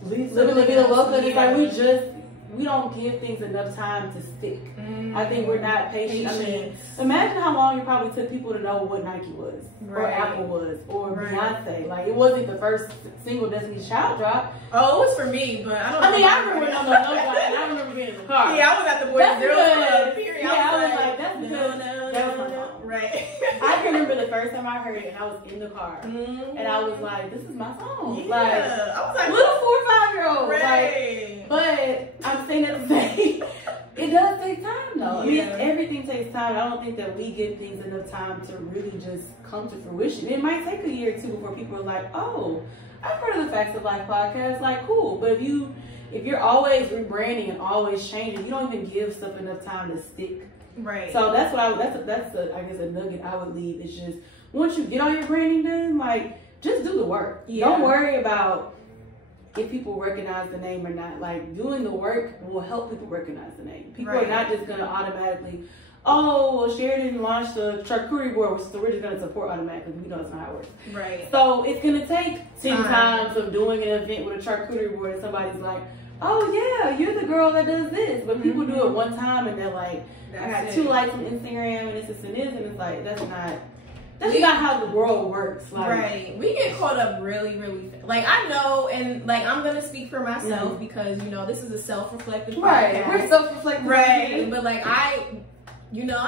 Live La Vida Loca. It's like we don't give things enough time to stick. I think we're not patient. I mean, imagine how long it probably took people to know what Nike was, or Apple was, or Beyonce. Like, it wasn't the first single Destiny's Child drop. Oh, it was for me, but I don't know. I mean, I remember when no drop, and I remember being in the car. Yeah, I was at the Boys and Girls Club, period. Yeah, I was like, that's because that was my song. Right. I can remember the first time I heard it, and I was in the car, and I was like, this is my song. Yeah. Like, I was like, little 4 or 5-year-old. Right. Like, but I'm saying that to say, it does take time though. Yeah. I mean, everything takes time. I don't think that we give things enough time to really just come to fruition. It might take a year or 2 before people are like, oh, I've heard of the Facts of Life podcast. Like, cool. But if you're always rebranding and always changing, you don't even give stuff enough time to stick. Right. So that's what that's I guess a nugget I would leave. It's just once you get all your branding done, like just do the work. Yeah. Don't worry about if people recognize the name or not. Like doing the work will help people recognize the name. People are not just gonna automatically, oh, well, Sheridan launched the charcuterie board, so we're just gonna support automatically. We know it's not how it works. Right. So it's gonna take 10 times of doing an event with a charcuterie board and somebody's like, oh yeah, you're the girl that does this. But people do it one time and they're like, I got 2 likes on Instagram and this and this, and it's like that's not how the world works. Like, right. We get caught up really, really like I know, and like I'm gonna speak for myself because this is a self-reflective podcast. Right. We're self-reflective. Right. But like I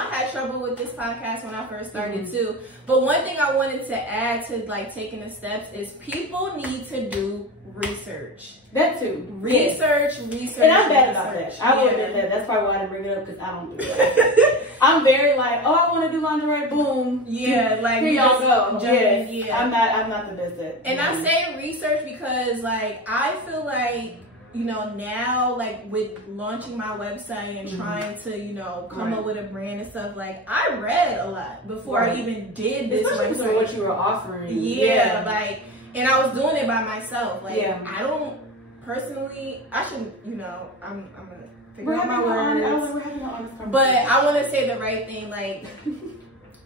had trouble with this podcast when I first started too. But one thing I wanted to add to like taking the steps is people need to do research. That too. Research. And I'm bad about that. I will admit that. That's probably why I didn't bring it up because I don't do that. I'm very like, oh, I want to do lingerie. Boom. Yeah, like here y'all go. Yes. Yeah. I'm not the best at. And I say research because like I feel like now like with launching my website and trying to come up with a brand and stuff, like I read a lot before I even did this especially website. What you were offering. Yeah, like, and I was doing it by myself. Like I don't personally, I shouldn't, I'm gonna We're having an honest conversation. But I want to say the right thing. Like,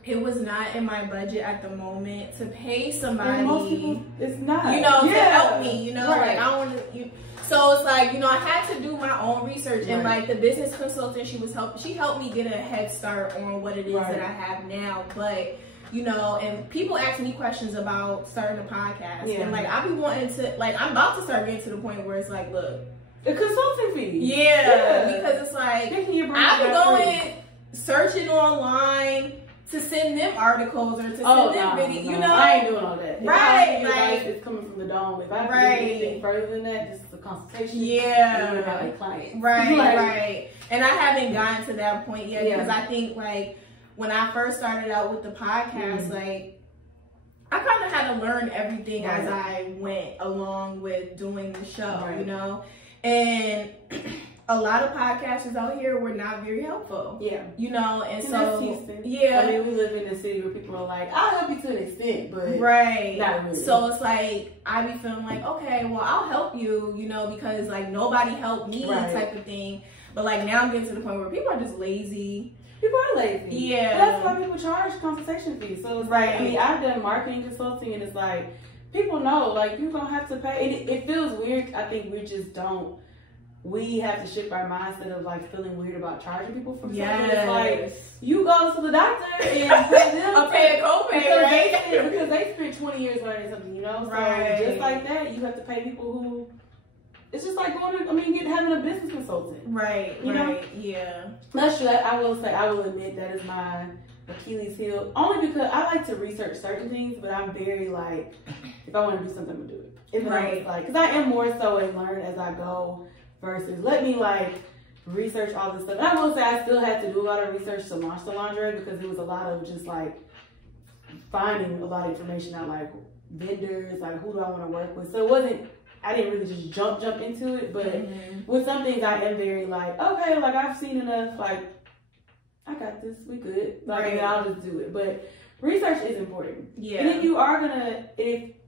it was not in my budget at the moment to pay somebody. And most people, it's not. You know, to help me. You know, like I want to. So it's like, you know, I had to do my own research, and like the business consultant, she helped me get a head start on what it is that I have now. But you know, and people ask me questions about starting a podcast, and like I be wanting to, like I'm about to start getting to the point where it's like, look, a consulting fee. Yeah, because it's like I've been going searching online to send them articles or to send them videos. You know, I ain't doing all that. Right, like it's coming from the dome. If I have to do anything further than that, this is a consultation. Yeah, you're not a client. Right, right. And I haven't gotten to that point yet because I think like when I first started out with the podcast, like I kind of had to learn everything as I went along with doing the show. You know, and a lot of podcasters out here were not very helpful. Yeah. You know, and so that's Houston. Yeah. I mean, we live in a city where people are like, I'll help you to an extent, but not really. So it's like, I be feeling like, okay, well, I'll help you, you know, because like nobody helped me type of thing. But like now I'm getting to the point where people are just lazy. People are lazy. Yeah. But that's why people charge consultation fees. So it's like, I mean, I've done marketing consulting and it's like, people know, like, you're going to have to pay. It feels weird. I think we just don't. We have to shift our mindset of like feeling weird about charging people for something. It's like you go to the doctor and pay them pay a copay, because they spent 20 years learning something, you know. So just like that, you have to pay people who. It's just like going to, having a business consultant. Right. You know? Yeah. That's true. I will admit that is my Achilles heel. Only because I like to research certain things, but I'm very like, if I want to do something, I'm gonna do it. It's like, because I am more so a learn as I go. Versus let me like research all this stuff. And I will say I still had to do a lot of research to launch the lingerie because it was a lot of just like finding a lot of information out, like vendors, like who do I want to work with. So I didn't really just jump into it, but with some things I am very like, okay, like I've seen enough, like I got this, we good. Like and I'll just do it. But research is important. Yeah. And if you are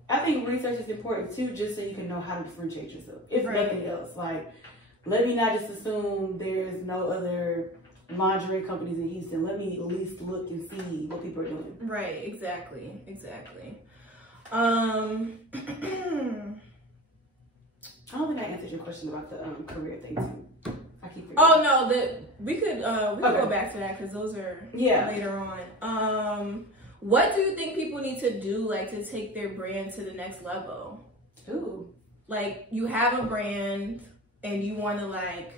I think research is important too, just so you can know how to differentiate yourself. If nothing else, like let me not just assume there's no other lingerie companies in Houston. Let me at least look and see what people are doing. Right. Exactly. I don't think I answered your question about the career thing too. I keep forgetting. Oh no, we could go back to that because those are later on. What do you think people need to do, like, to take their brand to the next level? Ooh. Like, you have a brand and you want to, like,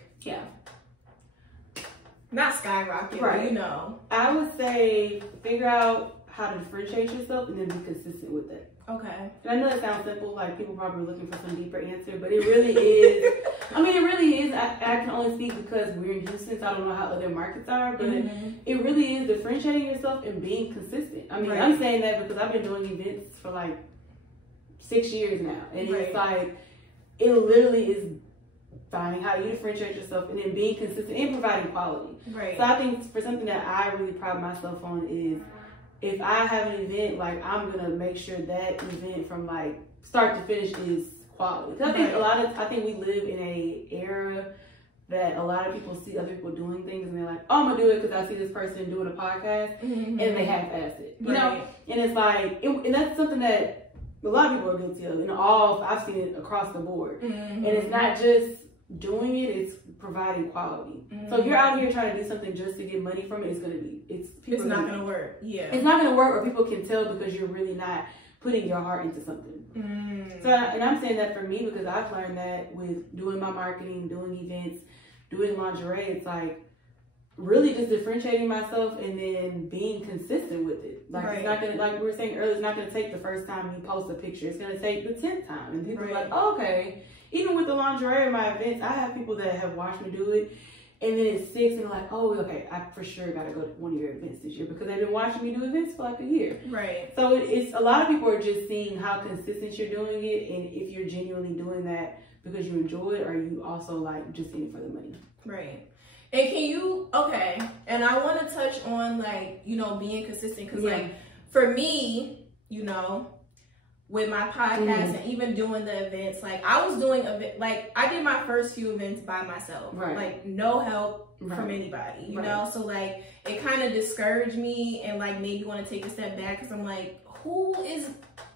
not skyrocket, but you know. I would say figure out how to differentiate yourself and then be consistent with it. Okay. And I know it sounds simple, like people probably looking for some deeper answer, but it really is. I mean, it really is. I can only speak because we're in Houston, so I don't know how other markets are, but it really is differentiating yourself and being consistent. I mean, I'm saying that because I've been doing events for like 6 years now, and it's like, it literally is finding how you differentiate yourself and then being consistent and providing quality. Right. So I think for something that I really pride myself on is, if I have an event, like I'm gonna make sure that event from like start to finish is quality. Because I think we live in a era that a lot of people see other people doing things and they're like, oh, I'm gonna do it because I see this person doing a podcast, and they half-ass it, you know. And it's like, and that's something that a lot of people are guilty of. And I've seen it across the board, and it's not just doing it; it's providing quality. So if you're out here trying to do something just to get money from it, it's not gonna work. Yeah, it's not gonna work, or people can tell because you're really not putting your heart into something. So, and I'm saying that for me because I've learned that with doing my marketing, doing events, doing lingerie, it's like really just differentiating myself and then being consistent with it. Like it's not gonna, like we were saying earlier, it's not gonna take the first time you post a picture. It's gonna take the 10th time, and people are like, oh, okay. Even with the lingerie in my events, I have people that have watched me do it, and then it's 6 and they're like, oh, okay, I for sure got to go to one of your events this year because they've been watching me do events for like a year. Right. So it's a lot of people are just seeing how consistent you're doing it, and if you're genuinely doing that because you enjoy it, or you also like just in it for the money. Right. And can you, and I want to touch on like, you know, being consistent because like for me, you know, with my podcast and even doing the events, like I was doing like I did my first few events by myself, like no help from anybody, you know? So like it kind of discouraged me and like made me want to take a step back, because I'm like, who is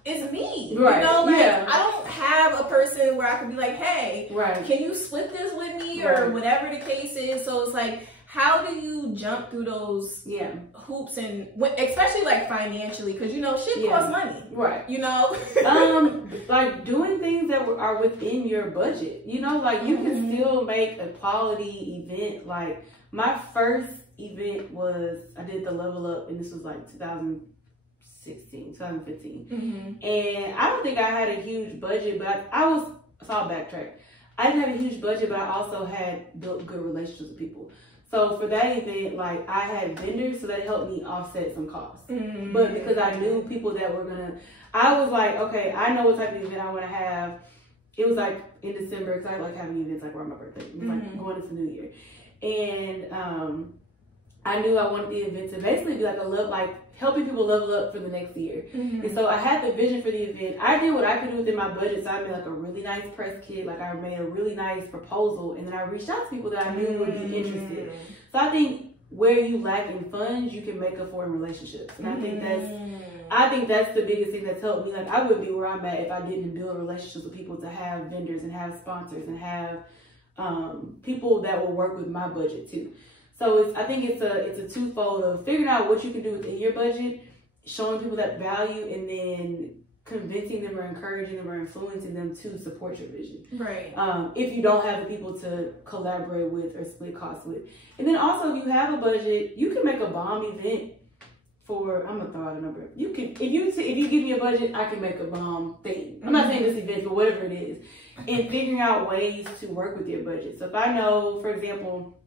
me? You know, like I don't have a person where I could be like, hey, can you split this with me or whatever the case is. So it's like, how do you jump through those hoops, and especially like financially, because you know shit costs money, you know? Like doing things that are within your budget, you know, like you can still make a quality event. Like my first event was, I did the Level Up, and this was like 2015, and I don't think I had a huge budget, but I'll backtrack. I didn't have a huge budget, but I also had built good relationships with people. So for that event, like I had vendors, so that helped me offset some costs. But because I knew people that were I was like, okay, I know what type of event I want to have. It was like in December, because I like having events like around my birthday. It was like going into New Year. And I knew I wanted the event to basically be like helping people level up for the next year. And so I had the vision for the event. I did what I could do within my budget. So I made like a really nice press kit. Like I made a really nice proposal, and then I reached out to people that I knew would be interested. So I think where you lack in funds, you can make up for in relationships. And I think that's the biggest thing that's helped me. Like I wouldn't be where I'm at if I didn't build relationships with people, to have vendors and have sponsors and have people that will work with my budget too. So I think it's a twofold of figuring out what you can do within your budget, showing people that value, and then convincing them or encouraging them or influencing them to support your vision. If you don't have the people to collaborate with or split costs with. And then also, if you have a budget, you can make a bomb event for, I'm gonna throw out a number. You can, if you give me a budget, I can make a bomb thing. I'm not saying this event, but whatever it is. And figuring out ways to work with your budget. So if I know, for example,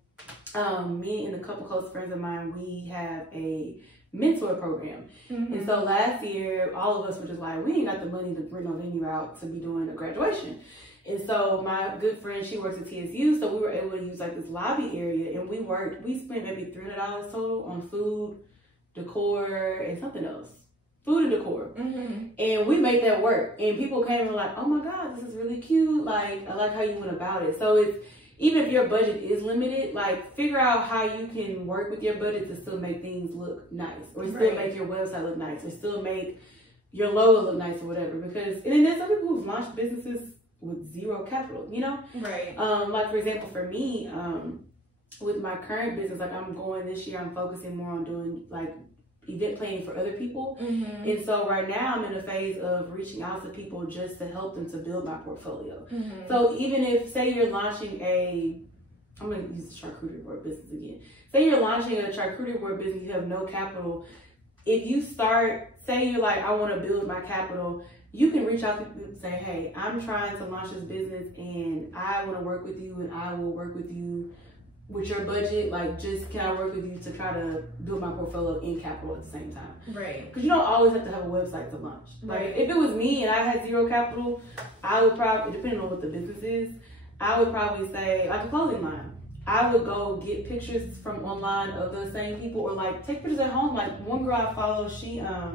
me and a couple close friends of mine, we have a mentor program. And so last year, all of us were just like, we ain't got the money to bring no venue out to be doing a graduation. And so my good friend, she works at TSU, so we were able to use like this lobby area, and we spent maybe $300 total on food, decor, and something else. Food and decor. And we made that work. And people came and were like, oh my God, this is really cute. Like, I like how you went about it. So even if your budget is limited, like figure out how you can work with your budget to still make things look nice, or still make your website look nice, or still make your logo look nice, or whatever. Because, and then there's some people who've launched businesses with zero capital, you know? Like for example, for me, with my current business, like this year, I'm focusing more on doing like event planning for other people. And so right now I'm in a phase of reaching out to people just to help them to build my portfolio. So even if, say you're launching I'm going to use the charcuterie board business again. Say you're launching a charcuterie board business, you have no capital. If you start, say you're like, I want to build my capital, you can reach out to people and say, hey, I'm trying to launch this business and I want to work with you, and I will work with you with your budget. Like, just can I work with you to try to build my portfolio in capital at the same time? Because you don't always have to have a website to launch. Like, if it was me and I had zero capital, I would probably, depending on what the business is, I would probably say, like a clothing line, I would go get pictures from online of those same people, or like take pictures at home. Like one girl I follow, she, I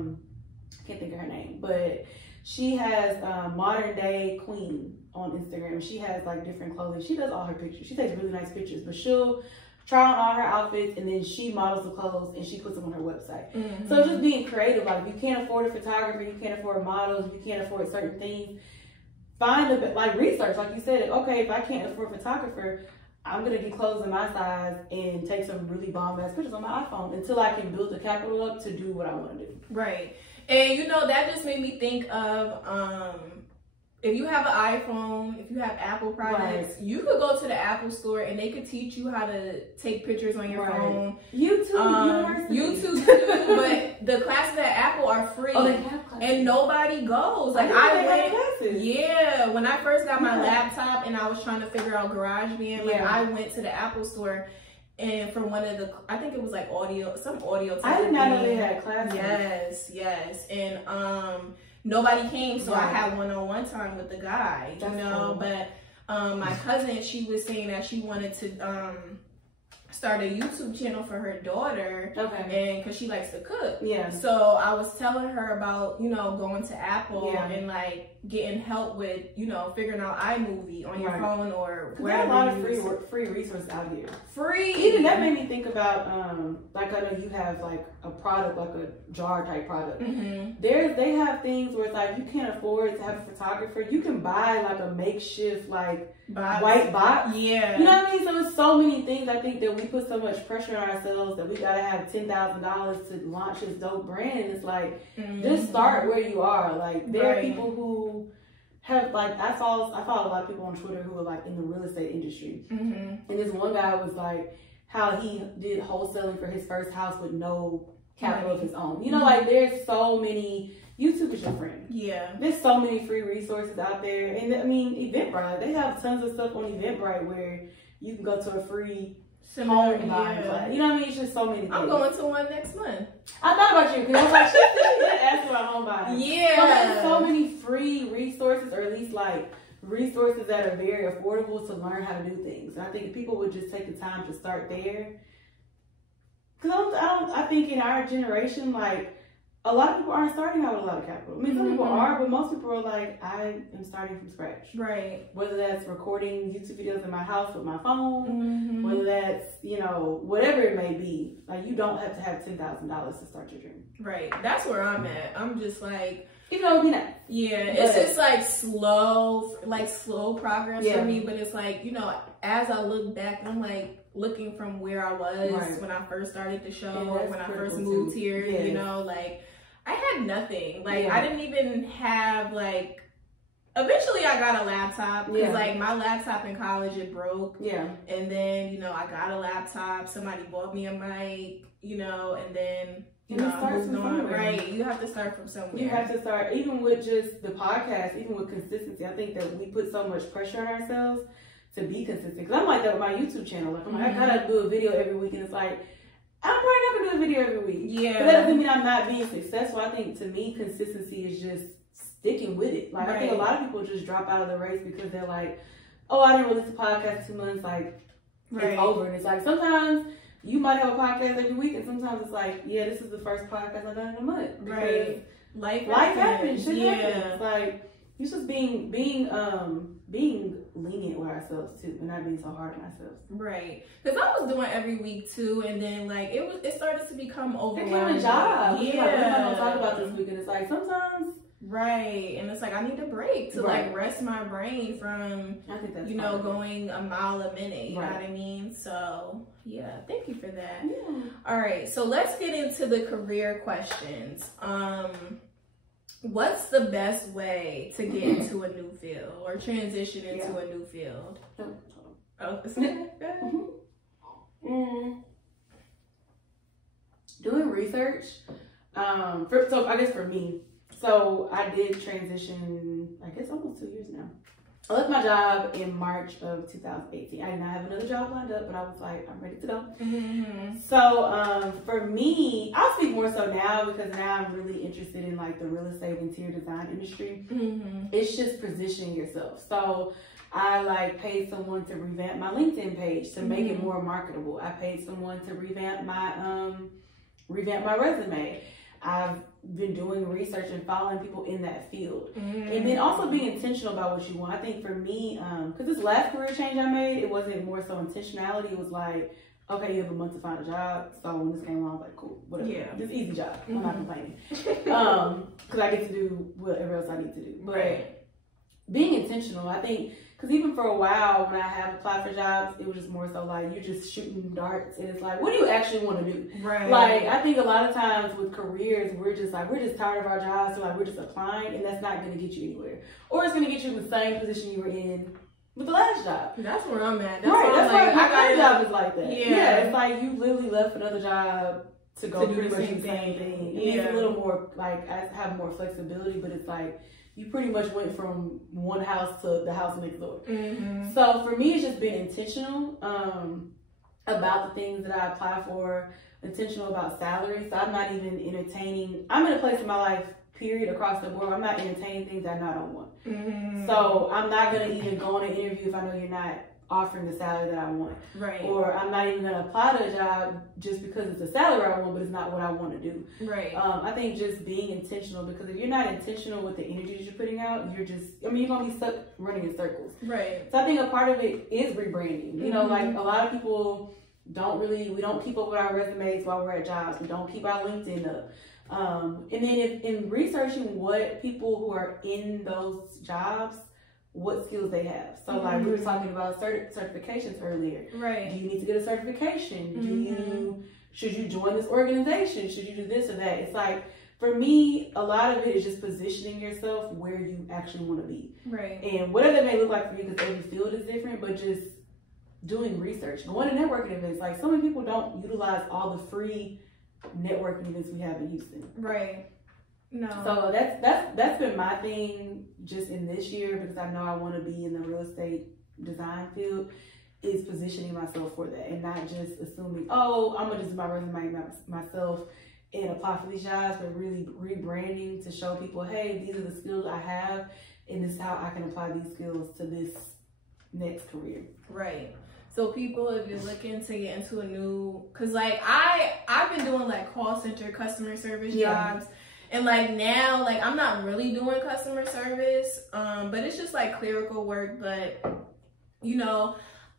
can't think of her name, but she has Modern Day Queen on Instagram. She has like different clothing. She does all her pictures. She takes really nice pictures, but she'll try on all her outfits and then she models the clothes and she puts them on her website. So it's just being creative. Like if you can't afford a photographer, you can't afford models, you can't afford certain things, find like research. Like you said, okay, if I can't afford a photographer, I'm gonna get clothes in my size and take some really bomb ass pictures on my iPhone until I can build the capital up to do what I want to do. Right. And you know, that just made me think of if you have an iPhone, if you have Apple products, you could go to the Apple store and they could teach you how to take pictures on your phone. YouTube too, but the classes at Apple are free. Oh, they have classes. And nobody goes. Like when I first got my laptop and I was trying to figure out GarageBand, like I went to the Apple store. And for one of the, I think it was like some audio. I did not know they had classes. Yes. And nobody came, so I had one-on-one time with the guy, you know. Cool. But my cousin, she was saying that she wanted to start a YouTube channel for her daughter. Okay. And because she likes to cook. Yeah. So I was telling her about, you know, going to Apple and like getting help with, you know, figuring out iMovie on your phone or wherever. There's a lot of free resources out here. Free. Even that made me think about, like I know you have like a product, like a jar type product. They have things where it's like you can't afford to have a photographer. You can buy like a makeshift like white box. Yeah. You know what I mean? So there's so many things. I think that we put so much pressure on ourselves that we gotta have $10,000 to launch this dope brand. And it's like just start where you are. Like there are people who have like I follow a lot of people on Twitter who are like in the real estate industry. And this one guy was like how he did wholesaling for his first house with no capital of his own. You know, like there's so many. YouTube is your friend. Yeah. There's so many free resources out there. And I mean, Eventbrite, they have tons of stuff on Eventbrite where you can go to a free home buying class. You know what I mean? It's just so many things. I'm going to one next month. I thought about you because I was like, she didn't ask about home buying. Yeah. But there's so many free resources, or at least like resources that are very affordable to learn how to do things. And I think if people would just take the time to start there. Because I think in our generation, like, a lot of people aren't starting out with a lot of capital. I mean, some people are, but most people are like, I am starting from scratch. Right. Whether that's recording YouTube videos in my house with my phone, whether that's, you know, whatever it may be. Like, you don't have to have $10,000 to start your dream. Right. That's where I'm at. I'm just like, you know, it'd be nice. Yeah, it's just like slow progress for me. But it's like, you know, as I look back, I'm like looking from where I was when I first started the show, or when I first moved here, you know, like, I had nothing. Like, I didn't even have, like, eventually I got a laptop. Because, like, my laptop in college, it broke. Yeah. And then, you know, I got a laptop. Somebody bought me a mic, you know, and then, you know, I moved on. Right. You have to start from somewhere. You have to start, even with just the podcast, even with consistency. I think that we put so much pressure on ourselves to be consistent. Because I'm like that with my YouTube channel. Like, I'm like, I gotta do a video every week. And it's like, I'm probably not gonna do a video every week. Yeah. But that doesn't mean I'm not being successful. I think to me, consistency is just sticking with it. Like, I think a lot of people just drop out of the race because they're like, oh, I didn't release a podcast in 2 months. Like, it's over. And it's like, sometimes you might have a podcast every week, and sometimes it's like, yeah, this is the first podcast I've done in a month. Right. Life happens. Shit happens. Like, it's just being lenient with ourselves too, and not being so hard on ourselves. Right. Because I was doing every week too, and then like it started to become overwhelming. It became a job. Yeah. Like, we're not gonna talk about this week, and it's like sometimes. Right. And it's like I need a break to like rest my brain from going a mile a minute. You know what I mean? So yeah, thank you for that. Yeah. All right. So let's get into the career questions. What's the best way to get into a new field or transition into a new field? Doing research. So I guess for me, so I did transition, I guess almost 2 years now. I left my job in March of 2018. I did not have another job lined up, but I was like, I'm ready to go. So for me, I'll speak more so now because now I'm really interested in like the real estate interior design industry. It's just positioning yourself. So I like paid someone to revamp my LinkedIn page to make it more marketable. I paid someone to revamp my resume. I've been doing research and following people in that field. And then also being intentional about what you want. I think for me, because this last career change I made, it wasn't more so intentionality. It was like, okay, you have a month to find a job. So when this came along, I was like, cool, whatever. Yeah. This easy job. I'm not complaining. Because I get to do whatever else I need to do. But being intentional, I think, because even for a while when I have applied for jobs, it was just more so like you're just shooting darts, and it's like, what do you actually want to do? Right. Like, I think a lot of times with careers, we're just tired of our jobs, so like we're just applying, and that's not going to get you anywhere. Or it's going to get you in the same position you were in with the last job. That's where I'm at. That's why my current job is like that. Yeah, it's like you literally left another job to go do pretty much the same thing. It's a little more like I have more flexibility, but it's like you pretty much went from one house to the house next door. So for me, it's just being intentional about the things that I apply for, intentional about salary. So I'm not even entertaining. I'm in a place in my life, period, across the board. I'm not entertaining things I know I don't want. So I'm not going to even go on an interview if I know you're not offering the salary that I want. Right. Or I'm not even going to apply to a job just because it's the salary I want, but it's not what I want to do. Right. I think just being intentional, because if you're not intentional with the energy that you're putting out, you're just, I mean, you're going to be stuck running in circles. Right. So I think a part of it is rebranding. You know, like a lot of people we don't keep up with our resumes while we're at jobs. We don't keep our LinkedIn up. And then in researching what people who are in those jobs, what skills they have. So like we were talking about certifications earlier. Right. Do you need to get a certification? Should you join this organization? Should you do this or that? It's like, for me, a lot of it is just positioning yourself where you actually want to be. Right. And whatever that may look like for you, because every field is different, but just doing research, going to networking events. Like, so many people don't utilize all the free networking events we have in Houston. Right. No. So that's been my thing just in this year, because I know I want to be in the real estate design field, is positioning myself for that and not just assuming, oh, I'm gonna just do my resume myself and apply for these jobs, but really rebranding to show people, hey, these are the skills I have and this is how I can apply these skills to this next career. Right. So people, if you're looking to get into a new, cause like I've been doing like call center customer service jobs. And like now, like I'm not really doing customer service, but it's just like clerical work. But you know,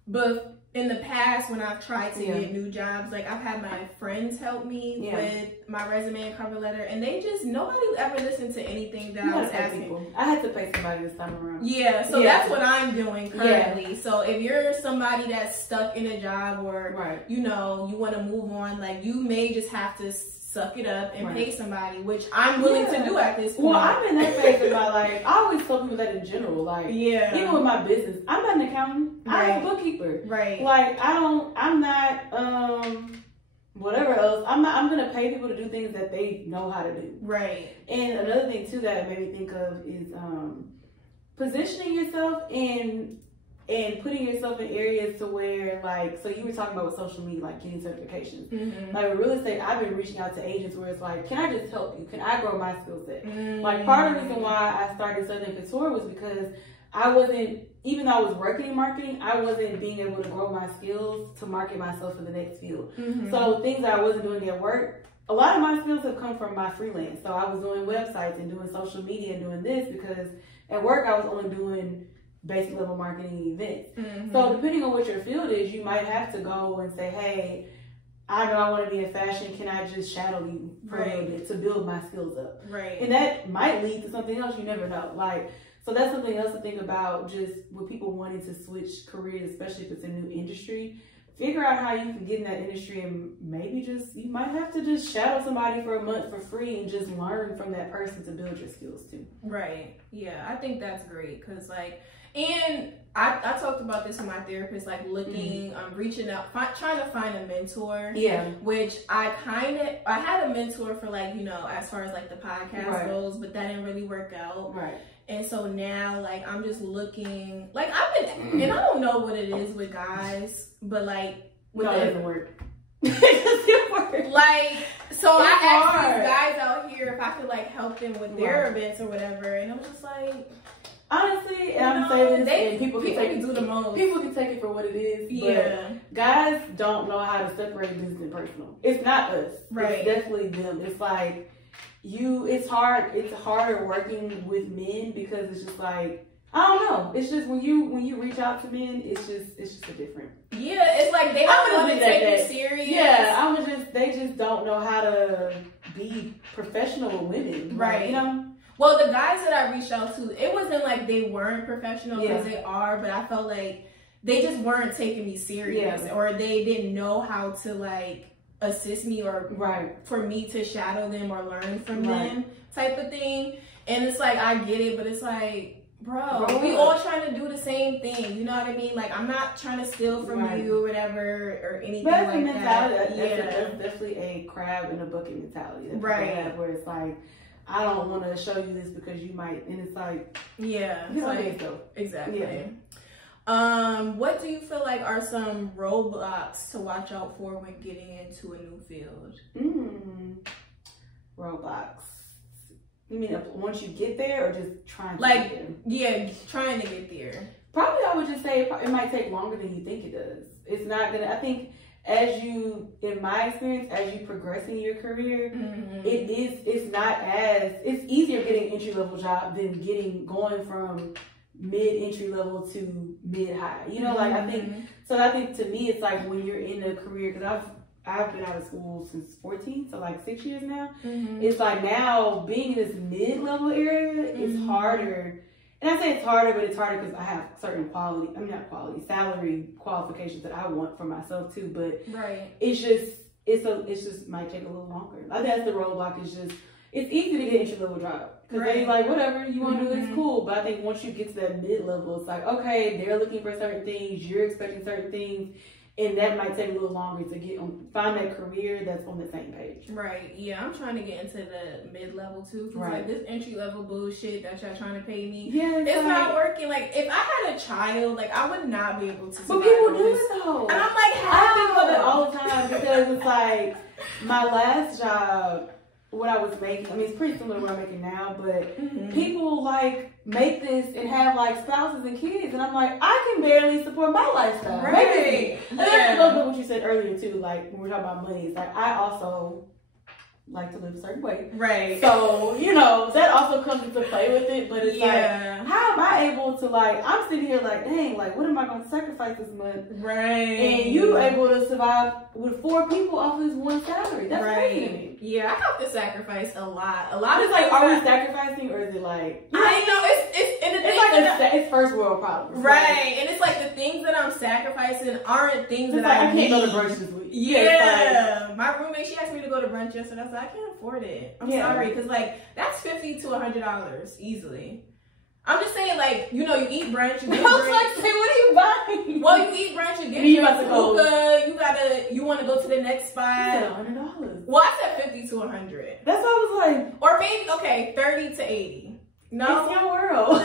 but in the past when I've tried to get new jobs, like I've had my friends help me with my resume and cover letter, and nobody ever listened to anything that I was asking. I had to pay somebody this time around. Yeah, so that's what I'm doing currently. So if you're somebody that's stuck in a job or you know you want to move on, like you may just have to suck it up and pay somebody, which I'm willing to do at this point. Well, I'm in that phase of my life. I always tell people that in general. Like, even with my business, I'm not an accountant. I'm a bookkeeper. Right. Like, I'm not, whatever else. I'm going to pay people to do things that they know how to do. Right. And another thing, too, that made me think of is positioning yourself and putting yourself in areas to where, like, so you were talking about with social media, like getting certifications. Like with real estate, I've been reaching out to agents where it's like, can I just help you? Can I grow my skill set? Like, part of the reason why I started Southern Couture was because I wasn't, even though I was working in marketing, I wasn't being able to grow my skills to market myself for the next field. So things that I wasn't doing at work, a lot of my skills have come from my freelance. So I was doing websites and doing social media and doing this because at work I was only doing basic level marketing events. So depending on what your field is, you might have to go and say, hey, I know I want to be in fashion. Can I just shadow you for a little bit to build my skills up? Right. And that might lead to something else. You never know. Like, so that's something else to think about, just with people wanting to switch careers, especially if it's a new industry. Figure out how you can get in that industry, and maybe you might have to just shadow somebody for a month for free and just learn from that person to build your skills too. Right. Yeah, I think that's great, because like, and I talked about this with my therapist, like looking, reaching out, trying to find a mentor. Yeah. Which I had a mentor for, like, you know, as far as like the podcast goes, but that didn't really work out. Right. And so now, like, I'm just looking, like, and I don't know what it is with guys, but like, with it doesn't work. Like, so I asked these guys out here if I could like help them with their events or whatever, and it was just like, honestly, and I'm saying this, and people can do the most. People can take it for what it is. Yeah. But guys don't know how to separate business and personal. It's not us. Right. It's definitely them. It's like it's hard. It's harder working with men because it's just like, I don't know. It's just when you reach out to men, it's just a different. Yeah, it's like they don't want to take it serious. Yeah, they just don't know how to be professional with women. Right. Like, you know. Well, the guys that I reached out to, it wasn't like they weren't professional, because they are, but I felt like they just weren't taking me serious, or they didn't know how to like assist me, or for me to shadow them or learn from them type of thing. And it's like, I get it, but it's like, bro, we all trying to do the same thing. You know what I mean? Like, I'm not trying to steal from you or whatever, or anything like that. That's definitely a crab in a bucket mentality. That where it's like, I don't want to show you this because you might, and it's like, exactly. What do you feel like are some roadblocks to watch out for when getting into a new field? Roadblocks. You mean once you get there, or just trying to get there? Yeah, trying to get there. Probably I would just say it might take longer than you think it does. It's not gonna, I think in my experience, as you progress in your career, it's easier getting an entry level job than going from mid-entry level to mid-high. You know, like I think to me, it's like when you're in a career, because I've been out of school since 14, so like 6 years now. It's like now being in this mid-level area is harder. And I say it's harder, but it's harder because I have certain salary qualifications that I want for myself too. But it's just might take a little longer. I think that's the roadblock. Is just it's easy to get entry level job because then you're like, whatever you want to do is cool. But I think once you get to that mid level, it's like, okay, they're looking for certain things, you're expecting certain things. And that might take a little longer to find that career that's on the same page. Right. Yeah, I'm trying to get into the mid-level too. Cause like this entry-level bullshit that y'all trying to pay me, it's not working. Like if I had a child, like I would not be able to survive. But people do it though. And I'm like, I think of it all the time because it's like my last job, what I was making, I mean, it's pretty similar to what I'm making now, but people like make this and have like spouses and kids, and I'm like, I can barely support my lifestyle. Right. And that's a little bit what you said earlier too, like when we're talking about money, it's like I also like to live a certain way. Right. So, you know, that also comes into play with it, but it's like, how am I able to I'm sitting here like, dang, like what am I going to sacrifice this month? Right. And you able to survive with 4 people off of this one salary. That's crazy to me. Yeah, I have to sacrifice a lot. A lot of it's like, are we sacrificing or is it like? I know It's first world problems. Right, and it's like the things that I'm sacrificing aren't things that I can't go to brunch this week. Yeah, my roommate, she asked me to go to brunch yesterday. I was like, I can't afford it. I'm sorry, because like that's $50 to $100 easily. I'm just saying, like, you know, you eat brunch, you get I was like, say, what are you buying? Well, you eat brunch, you get hookah, you want to go to the next spot. You said $100. Well, I said $50 to $100. That's what I was like. Or maybe, $30 to $80. No. It's your world.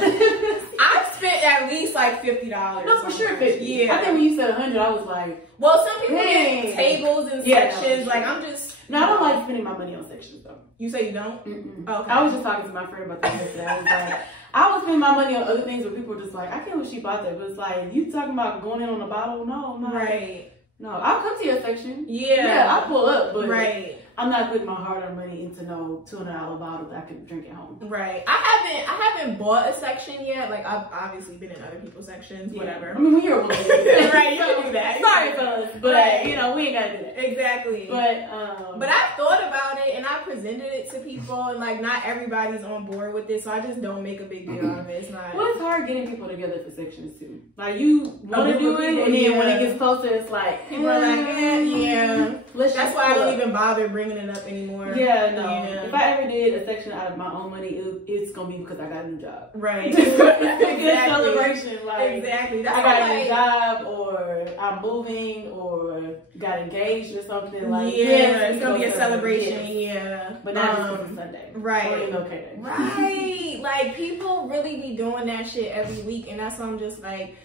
I've spent at least like $50. No, for sure, 50. Yeah. I think when you said 100, I was like, well, some people get tables and sections. Like, I'm just. No, I don't like spending my money on sections though. You say you don't? Okay. I was just talking to my friend about this yesterday. I was like, I would spend my money on other things where people are just like, I can't believe she bought that. But it's like, you talking about going in on a bottle? No, I'm not. Right. No, I'll come to your section. Yeah. I'll pull up, but right. I'm not putting my hard-earned money into no $200 bottle that I can drink at home. Right. I haven't bought a section yet. Like, I've obviously been in other people's sections, whatever. I mean, when you're a woman, right, you can do that. Sorry, fellas, but you know, we ain't gotta do that. Exactly. But I thought about it and I presented it to people, and like not everybody's on board with it, so I just don't make a big deal out of it. It's not. Well, it's hard getting people together for sections too. Like you want to do it, and then when it gets closer, it's like people are like, yeah. That's why I don't even bother bringing it up anymore. Yeah, no. Yeah. If I ever did a section out of my own money, it's gonna be because I got a new job. Right. Exactly. Celebration, like exactly. That's I got a new job, or I'm moving, or got engaged or something. Like it's gonna be a celebration. Yeah, but not just Sunday. Right. Okay. Right. Like people really be doing that shit every week, and that's why I'm just like,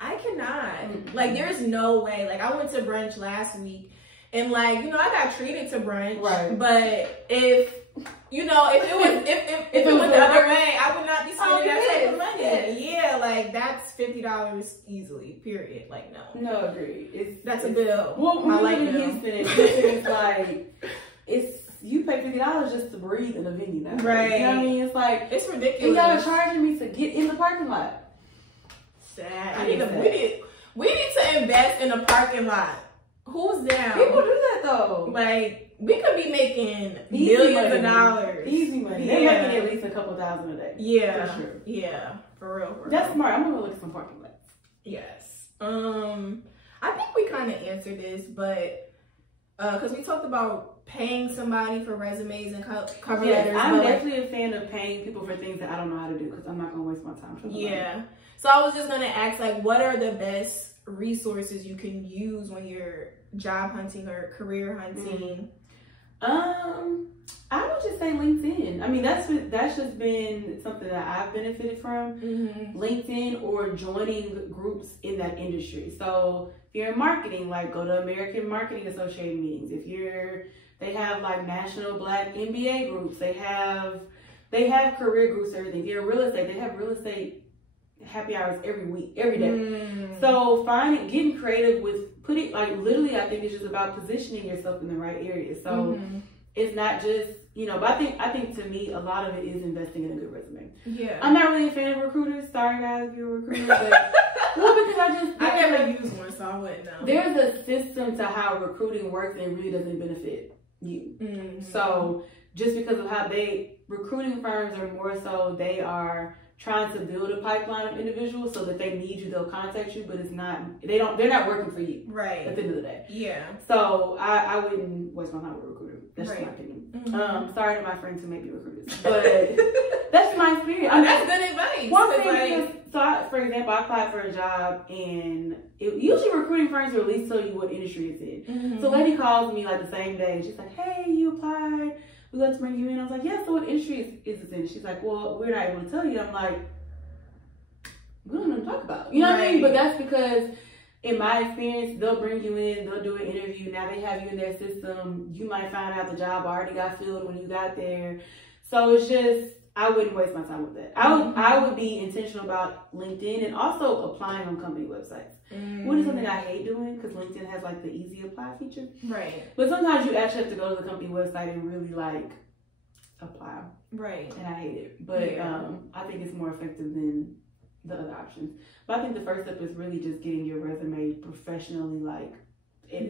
I cannot. Like there's no way. Like I went to brunch last week. And like, you know, I got treated to brunch, right. But if you know, if it was the other way, I would not be spending that type of money. Yes. Yeah, like that's $50 easily. Period. Like no, agree. That's a bill. Well, when I live in Houston, it's like you pay $50 just to breathe in a venue now. Right. You know what I mean? It's like it's ridiculous. And y'all are charging me to get in the parking lot. Sad. We need to invest in a parking lot. Who's down? People do that though. Like we could be making millions of dollars. Easy money. They're making at least a couple thousand a day. Yeah. For sure. Yeah. For real. That's smart. I'm gonna look at some parking lots. Yes. I think we kind of answered this, but because we talked about paying somebody for resumes and cover letters. I'm definitely a fan of paying people for things that I don't know how to do because I'm not gonna waste my time. Yeah. So I was just gonna ask, like, what are the best resources you can use when you're job hunting or career hunting? I would just say LinkedIn. I mean, that's just been something that I've benefited from. LinkedIn or joining groups in that industry. So if you're in marketing, like go to American Marketing Association meetings. They have like National Black MBA groups. They have career groups, everything. If you're in real estate, they have real estate happy hours every week, every day. So getting creative with putting, like, literally, I think it's just about positioning yourself in the right area. So it's not just, you know, but I think to me, a lot of it is investing in a good resume. Yeah. I'm not really a fan of recruiters. Sorry guys if you're a recruiter, but well, because I never used one, so I wouldn't know. There's a system to how recruiting works and it really doesn't benefit you. So just because of how recruiting firms are more so, they are trying to build a pipeline of individuals so that they need you, they'll contact you, but it's not, they're not working for you. Right. At the end of the day. Yeah. So I wouldn't waste my time with a recruiter. That's just my opinion. Sorry to my friends who may be recruiters, but that's my experience. That's good advice. One thing for example, I applied for a job and usually recruiting firms will at least tell you what industry it's in. So a lady calls me like the same day and she's like, hey, you applied. We'd like to bring you in. I was like, yeah, so what industry is this in? She's like, well, we're not able to tell you. I'm like, we don't know what to talk about. You know what I mean? But that's because, in my experience, they'll bring you in, they'll do an interview. Now they have you in their system. You might find out the job already got filled when you got there. So it's just, I wouldn't waste my time with that. I would be intentional about LinkedIn and also applying on company websites. Which is something I hate doing because LinkedIn has like the easy apply feature. Right. But sometimes you actually have to go to the company website and really like apply. Right. And I hate it. But I think it's more effective than the other options. But I think the first step is really just getting your resume professionally like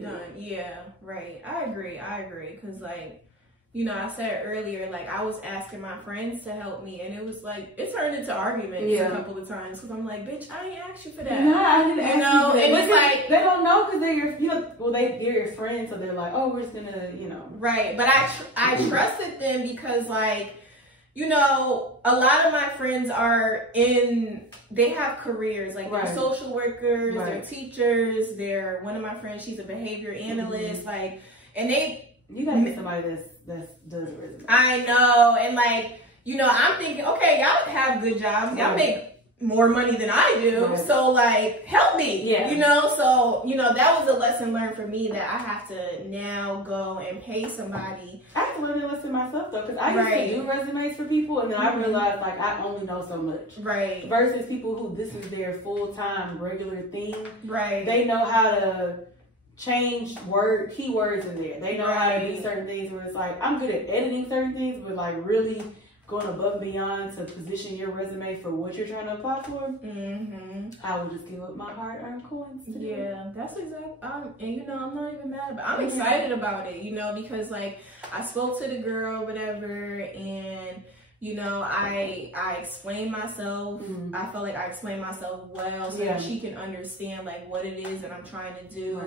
done. Yeah, right. I agree. Because like, you know, I said earlier, like, I was asking my friends to help me, and it was like, it turned into arguments a couple of times, because I'm like, bitch, I ain't asked you for that. No, I didn't ask you for that. And it's like, they don't know, because they're your, they're your friends, so they're like, oh, we're just gonna, Right, but I trusted them because, like, you know, a lot of my friends they have careers, like, they're social workers, they're teachers, one of my friends, she's a behavior analyst, like, and you gotta get somebody that does a resume. I know, and like, I'm thinking, okay, y'all have good jobs, y'all make more money than I do, so like, help me, so, that was a lesson learned for me that I have to now go and pay somebody. I have to learn a lesson myself though, because I used to do resumes for people, and then I realized like, I only know so much. Right. Versus people who this is their full-time regular thing. Right. They know how to change keywords in there. They know how to do certain things where it's like, I'm good at editing certain things, but like really going above and beyond to position your resume for what you're trying to apply for. I would just give up my hard-earned coins. Yeah, that's exactly. And I'm not even mad about it. I'm excited about it, because like I spoke to the girl, whatever, and I explained myself. I felt like I explained myself well so that she can understand like what it is that I'm trying to do.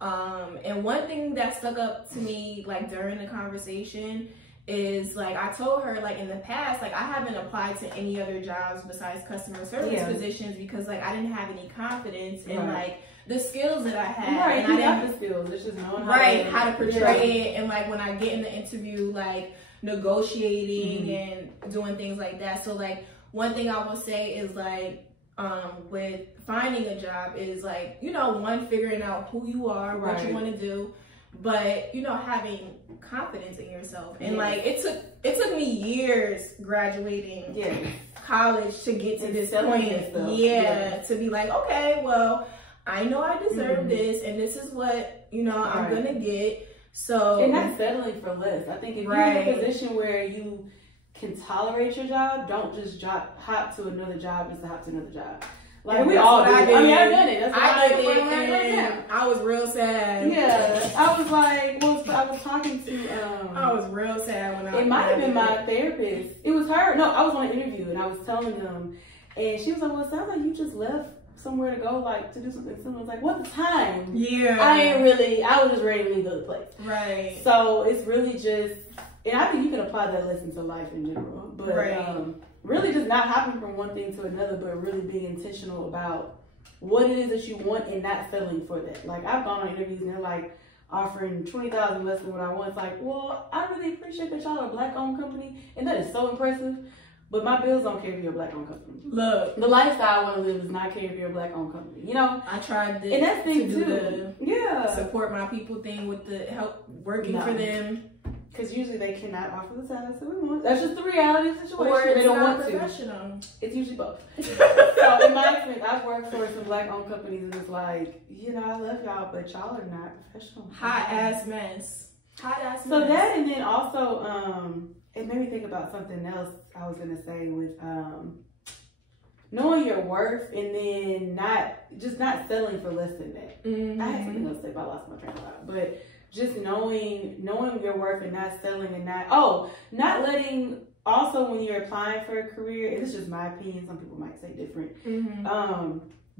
And one thing that stuck up to me like during the conversation is like I told her like in the past, like I haven't applied to any other jobs besides customer service positions because like I didn't have any confidence in like the skills that I had. And I didn't have the skills. It's just knowing how to portray it, and like when I get in the interview, like negotiating and doing things like that. So like one thing I will say is like with finding a job is like, one, figuring out who you are, what you want to do, but having confidence in yourself. And like it took me years graduating college to get to this point. To be like, okay, well, I know I deserve this, and this is what I'm gonna get. So, and not settling for less. I think if you're in a position where you can tolerate your job, don't just hop to another job just to hop to another job. Like we all do. I mean, I've done it. That's what I did it, and I was real sad. Yeah, I was like, I was talking to. I was real sad when it might have been my therapist. It was her. No, I was on an interview and I was telling them, and she was like, "Well, it sounds like you just left somewhere to go, like to do something similar." I was like, "What time?" Yeah, I was just ready to leave the place. Right. So it's really just, and I think you can apply that lesson to life in general, but really just not hopping from one thing to another, but really being intentional about what it is that you want and not settling for that. Like I've gone on interviews and they're like offering $20,000 less than what I want. It's like, well, I really appreciate that y'all are a Black-owned company, and that is so impressive. But my bills don't care if you're a Black-owned company. Look, the lifestyle I want to live does not care if you're a Black-owned company. I tried this, and that's thing to do too. Support my people thing with the help working for them. Because usually they cannot offer the size that we want. That's just the reality of the situation. Or they don't want professional. to. It's usually both. So in my experience, I've worked for some Black-owned companies, and it's like, you know, I love y'all, but y'all are not professional. Hot ass mess. So that, and then also, it made me think about something else I was gonna say with knowing your worth, and then not settling for less than that. I had something else to say, but I lost my train of thought. But just knowing your worth and not settling, and not letting, also when you're applying for a career, and this is just my opinion, some people might say different,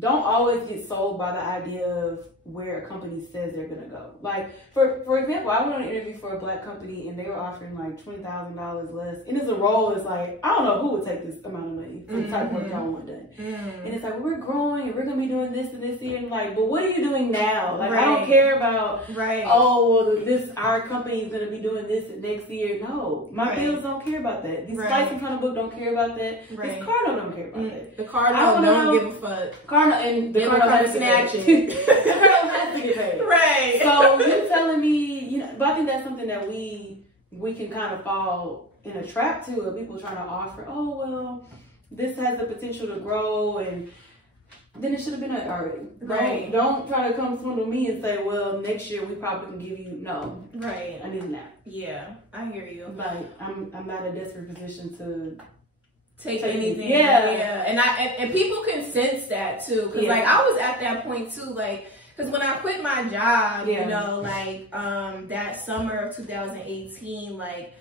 don't always get sold by the idea of where a company says they're gonna go. Like, for example, I went on an interview for a Black company, and they were offering like $20,000 less. And it's a role that's like, I don't know who would take this amount of money for the type of work y'all want done. And it's like, well, we're growing, and we're gonna be doing this and this year. And like, but what are you doing now? Like, I don't care about, oh, well, our company is gonna be doing this next year. No, my bills don't care about that. These flights in front of book don't care about that. This Cardinal don't care about that. The Cardinal don't give a fuck. Cardinal, and the Cardinal has to snatch it. Has to get paid. Right. So you're telling me, you know, but I think that's something that we can kind of fall in a trap to, of people trying to offer, oh, well, this has the potential to grow, and then it should have been already. Right. Don't try to come swindle me and say, well, next year we probably can give you, no. Right. I need a nap. Yeah, I hear you. Like, I'm not in a desperate position to take anything. Yeah. And people can sense that too. Cause like, I was at that point too, like, cause when I quit my job, you know, like, that summer of 2018, like,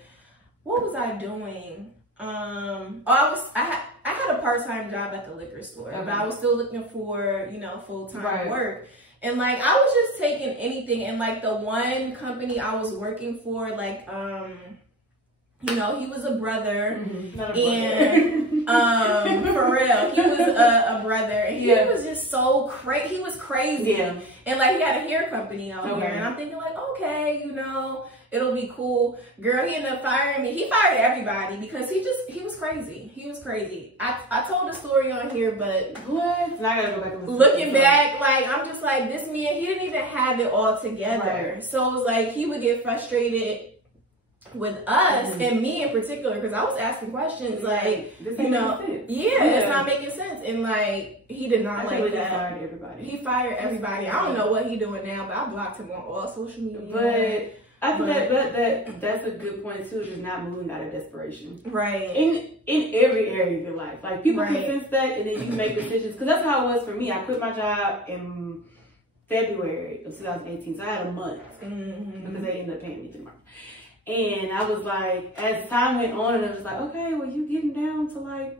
what was I doing? I had a part-time job at the liquor store, but I was still looking for, you know, full-time work. And like, I was just taking anything. And like, the one company I was working for, like, you know, he was a brother, and for real, he was a brother, and he was just so crazy. He was crazy, and like, he had a hair company out here, and I'm thinking like, okay, you know, it'll be cool. Girl, he ended up firing me. He fired everybody because he was crazy. He was crazy. I told the story on here, but what? Now I gotta go back and looking back, like, I'm just like, this man, he didn't even have it all together. So it was like, he would get frustrated with us and me in particular, because I was asking questions like, you know, it's not making sense, and like, he did not like that. Fired everybody. He fired everybody. I don't know what he doing now, but I blocked him on all social media. But I think that's a good point too, just not moving out of desperation. Right. In every area of your life, like, people can sense that, and then you make decisions. Because that's how it was for me. I quit my job in February of 2018, so I had a month because they ended up paying me tomorrow. And I was like, as time went on, and I was like, okay, well, you getting down to like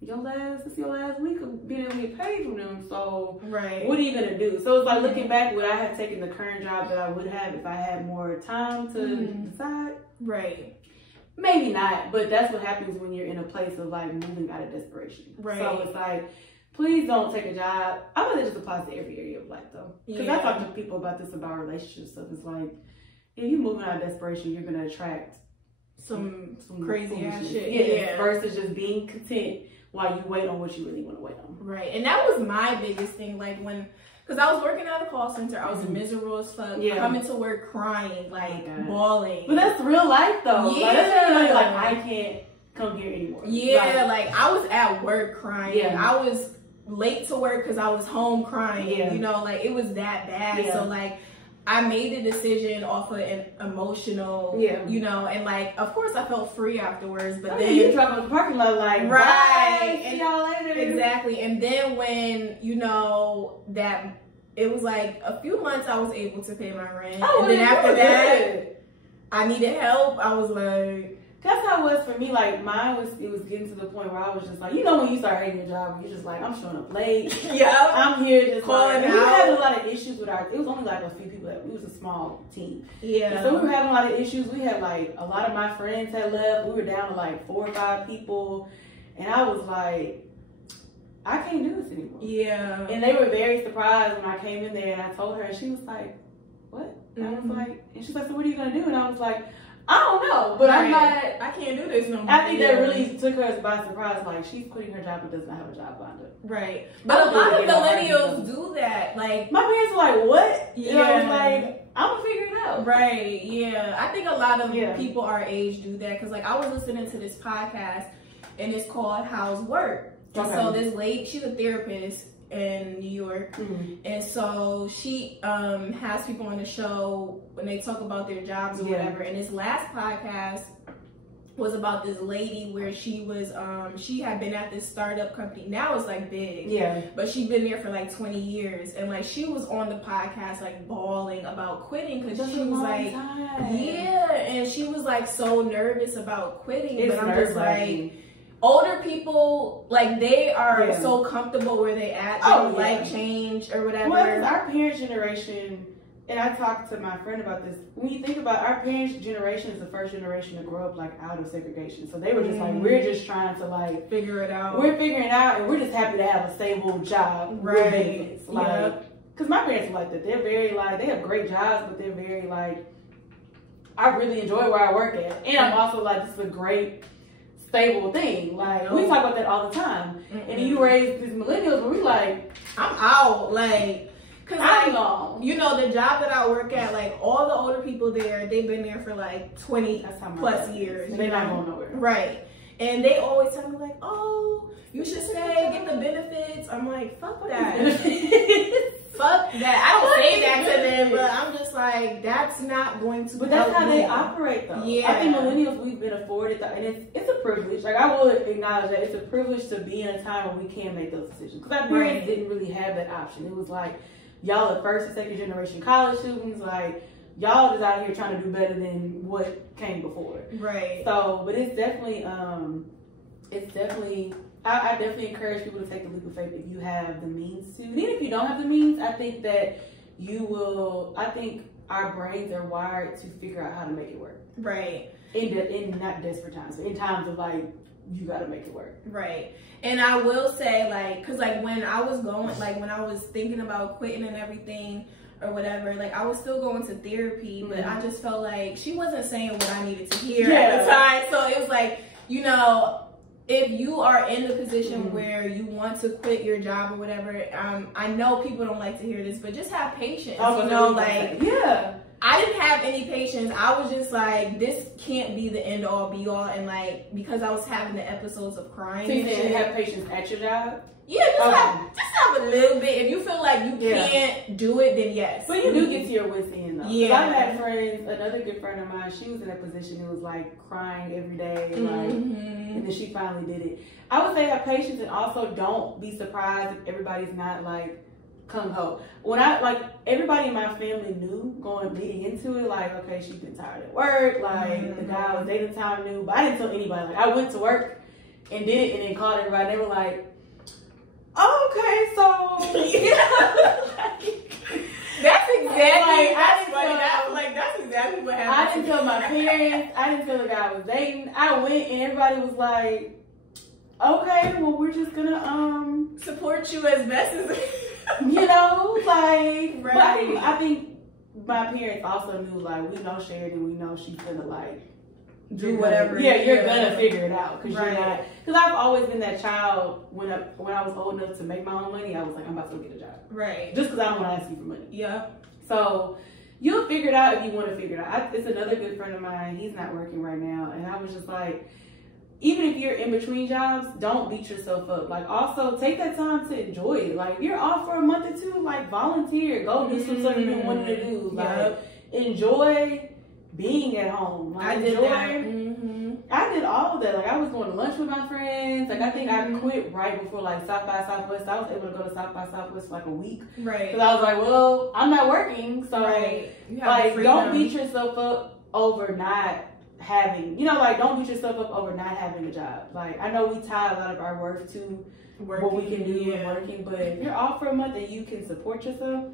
your last week of being able to get paid from them. So what are you gonna do? So it's like, looking back, would I have taken the current job that I would have if I had more time to decide? Right. Maybe not, but that's what happens when you're in a place of like moving out of desperation. Right. So it's like, please don't take a job. I know that just applies to every area of life though. Because I talk to people about this, about relationship stuff. It's like, if you're moving out of desperation, you're gonna attract some crazy ass shit. Versus just being content while you wait on what you really want to wait on. Right. And that was my biggest thing. Like, because I was working at a call center, I was miserable as fuck. Coming to work crying, like bawling. But that's real life though. Yeah. Like, that's really like, I can't come here anymore. Yeah. Like, I was at work crying. I was late to work because I was home crying. You know, like, it was that bad. So like, I made the decision off of an emotional, you know, and like, of course I felt free afterwards, but then you drove in the parking lot like, right, see y'all later. Exactly. And then when, you know, that it was like a few months I was able to pay my rent. And then after that, I needed help. I was like, that's how it was for me. Like, it was getting to the point where I was just like, you know, when you start hating your job, you're just like, I'm showing up late. I'm here just calling out. We had a lot of issues with it was only like a few people it was a small team. And so we were having a lot of issues. We had like, a lot of my friends had left. We were down to like 4 or 5 people. And I was like, I can't do this anymore. And they were very surprised when I came in there and I told her, and she was like, what? And I was like, and she's like, so what are you going to do? And I was like, I don't know, but I'm not. I can't do this no more. I think that really took her by surprise. Like, she's quitting her job but does not have a job lined up. Right. But a lot of millennials do that. Like, my parents were like, what? Yeah. And I was like, I'm gonna figure it out. Right. Yeah. I think a lot of people our age do that. Because, like, I was listening to this podcast, and it's called How's Work? And so this lady, she's a therapist in New York, and so she has people on the show when they talk about their jobs or whatever. And this last podcast was about this lady where she was she had been at this startup company. Now it's like big, but she'd been there for like 20 years, and like she was on the podcast like bawling about quitting because she was like and she was like so nervous about quitting. But I'm just like, older people, like, they are so comfortable where they at. They don't like change or whatever. Well, because our parents' generation, and I talked to my friend about this, when you think about our parents' generation is the first generation to grow up, like, out of segregation. So they were just like, we're just trying to, like, figure it out. We're figuring it out, and we're just happy to have a stable job. Right. Like, because my parents are like that. They're very, like, they have great jobs, but they're very, like, I really enjoy where I work at. And I'm also like, this is a great stable thing. Like, we talk about that all the time. And then you raise these millennials where we like, I'm out. Like, cause I'm gone. You know, the job that I work at, like, all the older people there, they've been there for like 20 plus years. They're not going nowhere. Right. And they always tell me like, oh, you should stay, get the benefits. I'm like, fuck that. Fuck that. I don't say that to them, but I'm just like, that's not going to But that's how they operate, though. Yeah. I think millennials, we've been afforded that, and it's a privilege. Like, I will acknowledge that it's a privilege to be in a time when we can make those decisions. Because our parents didn't really have that option. It was like, y'all are first and second generation college students, like, y'all just out here trying to do better than what came before. Right. So, but it's definitely, I definitely encourage people to take the leap of faith if you have the means to. And even if you don't have the means, I think that I think our brains are wired to figure out how to make it work. Right. In not desperate times, but in times of like, you got to make it work. Right. And I will say, like, because like when I was thinking about quitting and everything or whatever, like, I was still going to therapy, but I just felt like she wasn't saying what I needed to hear at the time. So it was like, you know, if you are in the position where you want to quit your job or whatever, I know people don't like to hear this, but just have patience. You know, like, I didn't have any patience. I was just like, this can't be the end all be all. And like, because I was having the episodes of crying. So you didn't have patience at your job? Yeah, just have a little bit. If you feel like you can't do it, then yes. But you do get to your wits end, though. Yeah. I've had friends, another good friend of mine, she was in a position that was like crying every day, like, and then she finally did it. I would say have patience, and also don't be surprised if everybody's not like kung ho. When everybody in my family knew leading into it, like, okay, she's been tired at work, like the guy I was dating at the time knew, but I didn't tell anybody. Like, I went to work and did it and then called everybody. They were like, okay, so that's exactly that's exactly what happened. I didn't tell my parents. I didn't tell the guy I was dating. I went and everybody was like, okay, well, we're just gonna support you as best as you know, like. But I think my parents also knew, like, we know Sheridan, we know she's gonna like do whatever. You're gonna figure it out because you're not. Because I've always been that child when I was old enough to make my own money. I was like, I'm about to go get a job, right? Just because I don't want to ask you for money. Yeah. So you'll figure it out if you want to figure it out. It's another good friend of mine. He's not working right now, and I was just like, even if you're in between jobs, don't beat yourself up. Like, also take that time to enjoy it. Like, if you're off for a month or two, like, volunteer, go do some stuff you've been wanting to do. Like, enjoy being at home. Like, I did that. I did all of that. Like, I was going to lunch with my friends. Like, I think I quit right before, like, South by Southwest. I was able to go to South by Southwest for like a week. Right. Because I was like, well, I'm not working. So, like, don't beat yourself up over not having, don't beat yourself up over not having a job. Like, I know we tie a lot of our worth to what we can do and working, but if you're off for a month and you can support yourself,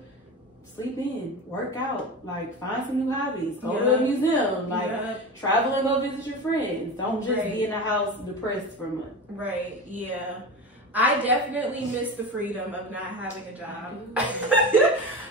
sleep in, work out, like, find some new hobbies, go to a museum, like, travel and go visit your friends. Don't just be in the house depressed for a month. Right, yeah. I definitely miss the freedom of not having a job. Do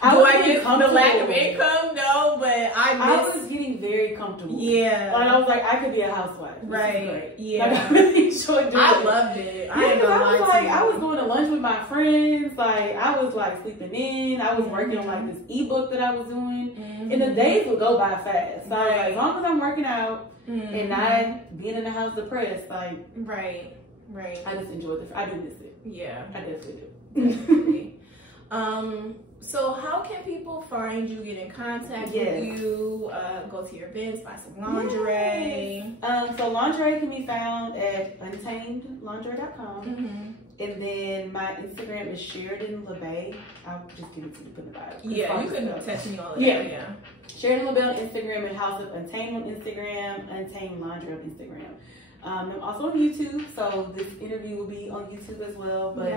I get the lack of income? No, but I was getting very comfortable. Yeah. Like I was like, I could be a housewife. Right. Yeah. Like, I really enjoyed doing it. I loved it. I was going to lunch with my friends. Like I was like sleeping in. I was working on like this ebook that I was doing, and the days would go by fast. So I was like, as long as I'm working out and not being in the house depressed, like right. I just enjoyed it. I do miss it. Yeah, I definitely do. Definitely. So how can people find you, get in contact with you, go to your events, buy some lingerie? So lingerie can be found at untamedlingerie.com. And then my Instagram is Sheridan LaBay. I'll just give it to you in the bio. Yeah, you can text me all that. Yeah. Sheridan LaBay on Instagram and House of Untamed on Instagram, Untamed Lingerie on Instagram. I'm also on YouTube, so this interview will be on YouTube as well. But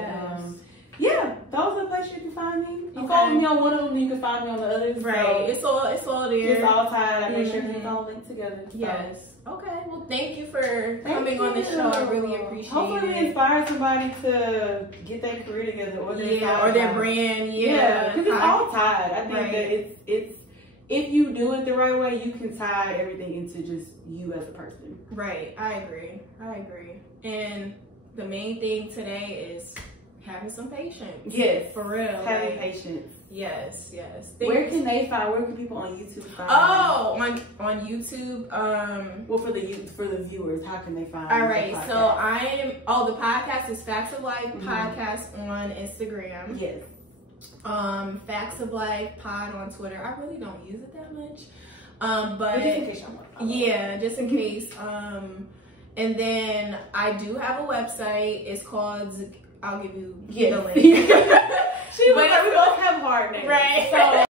yeah, those are the places you can find me. You follow me on one of them, then you can find me on the others. Right. So it's all there. It's all tied. I make sure it's all linked together. So. Yes. Okay. Well, thank you for coming on the show. I really appreciate it. Hopefully we inspire somebody to get their career together or their brand. Yeah. Because it's all tied. I think that it's if you do it the right way, you can tie everything into just you as a person. Right. I agree. And the main thing today is having some patience. Yes. For real. Having patience. Yes. Where can people on YouTube find on YouTube. Well, for the viewers, how can they find all right, so the podcast is Facts of Life podcast on Instagram. Yes. Facts of Life pod on Twitter. I really don't use it that much. But just in case y'all want to follow. Just in case. And then I do have a website. It's called I'll give you the link. She was like, we both have hard names. Right. So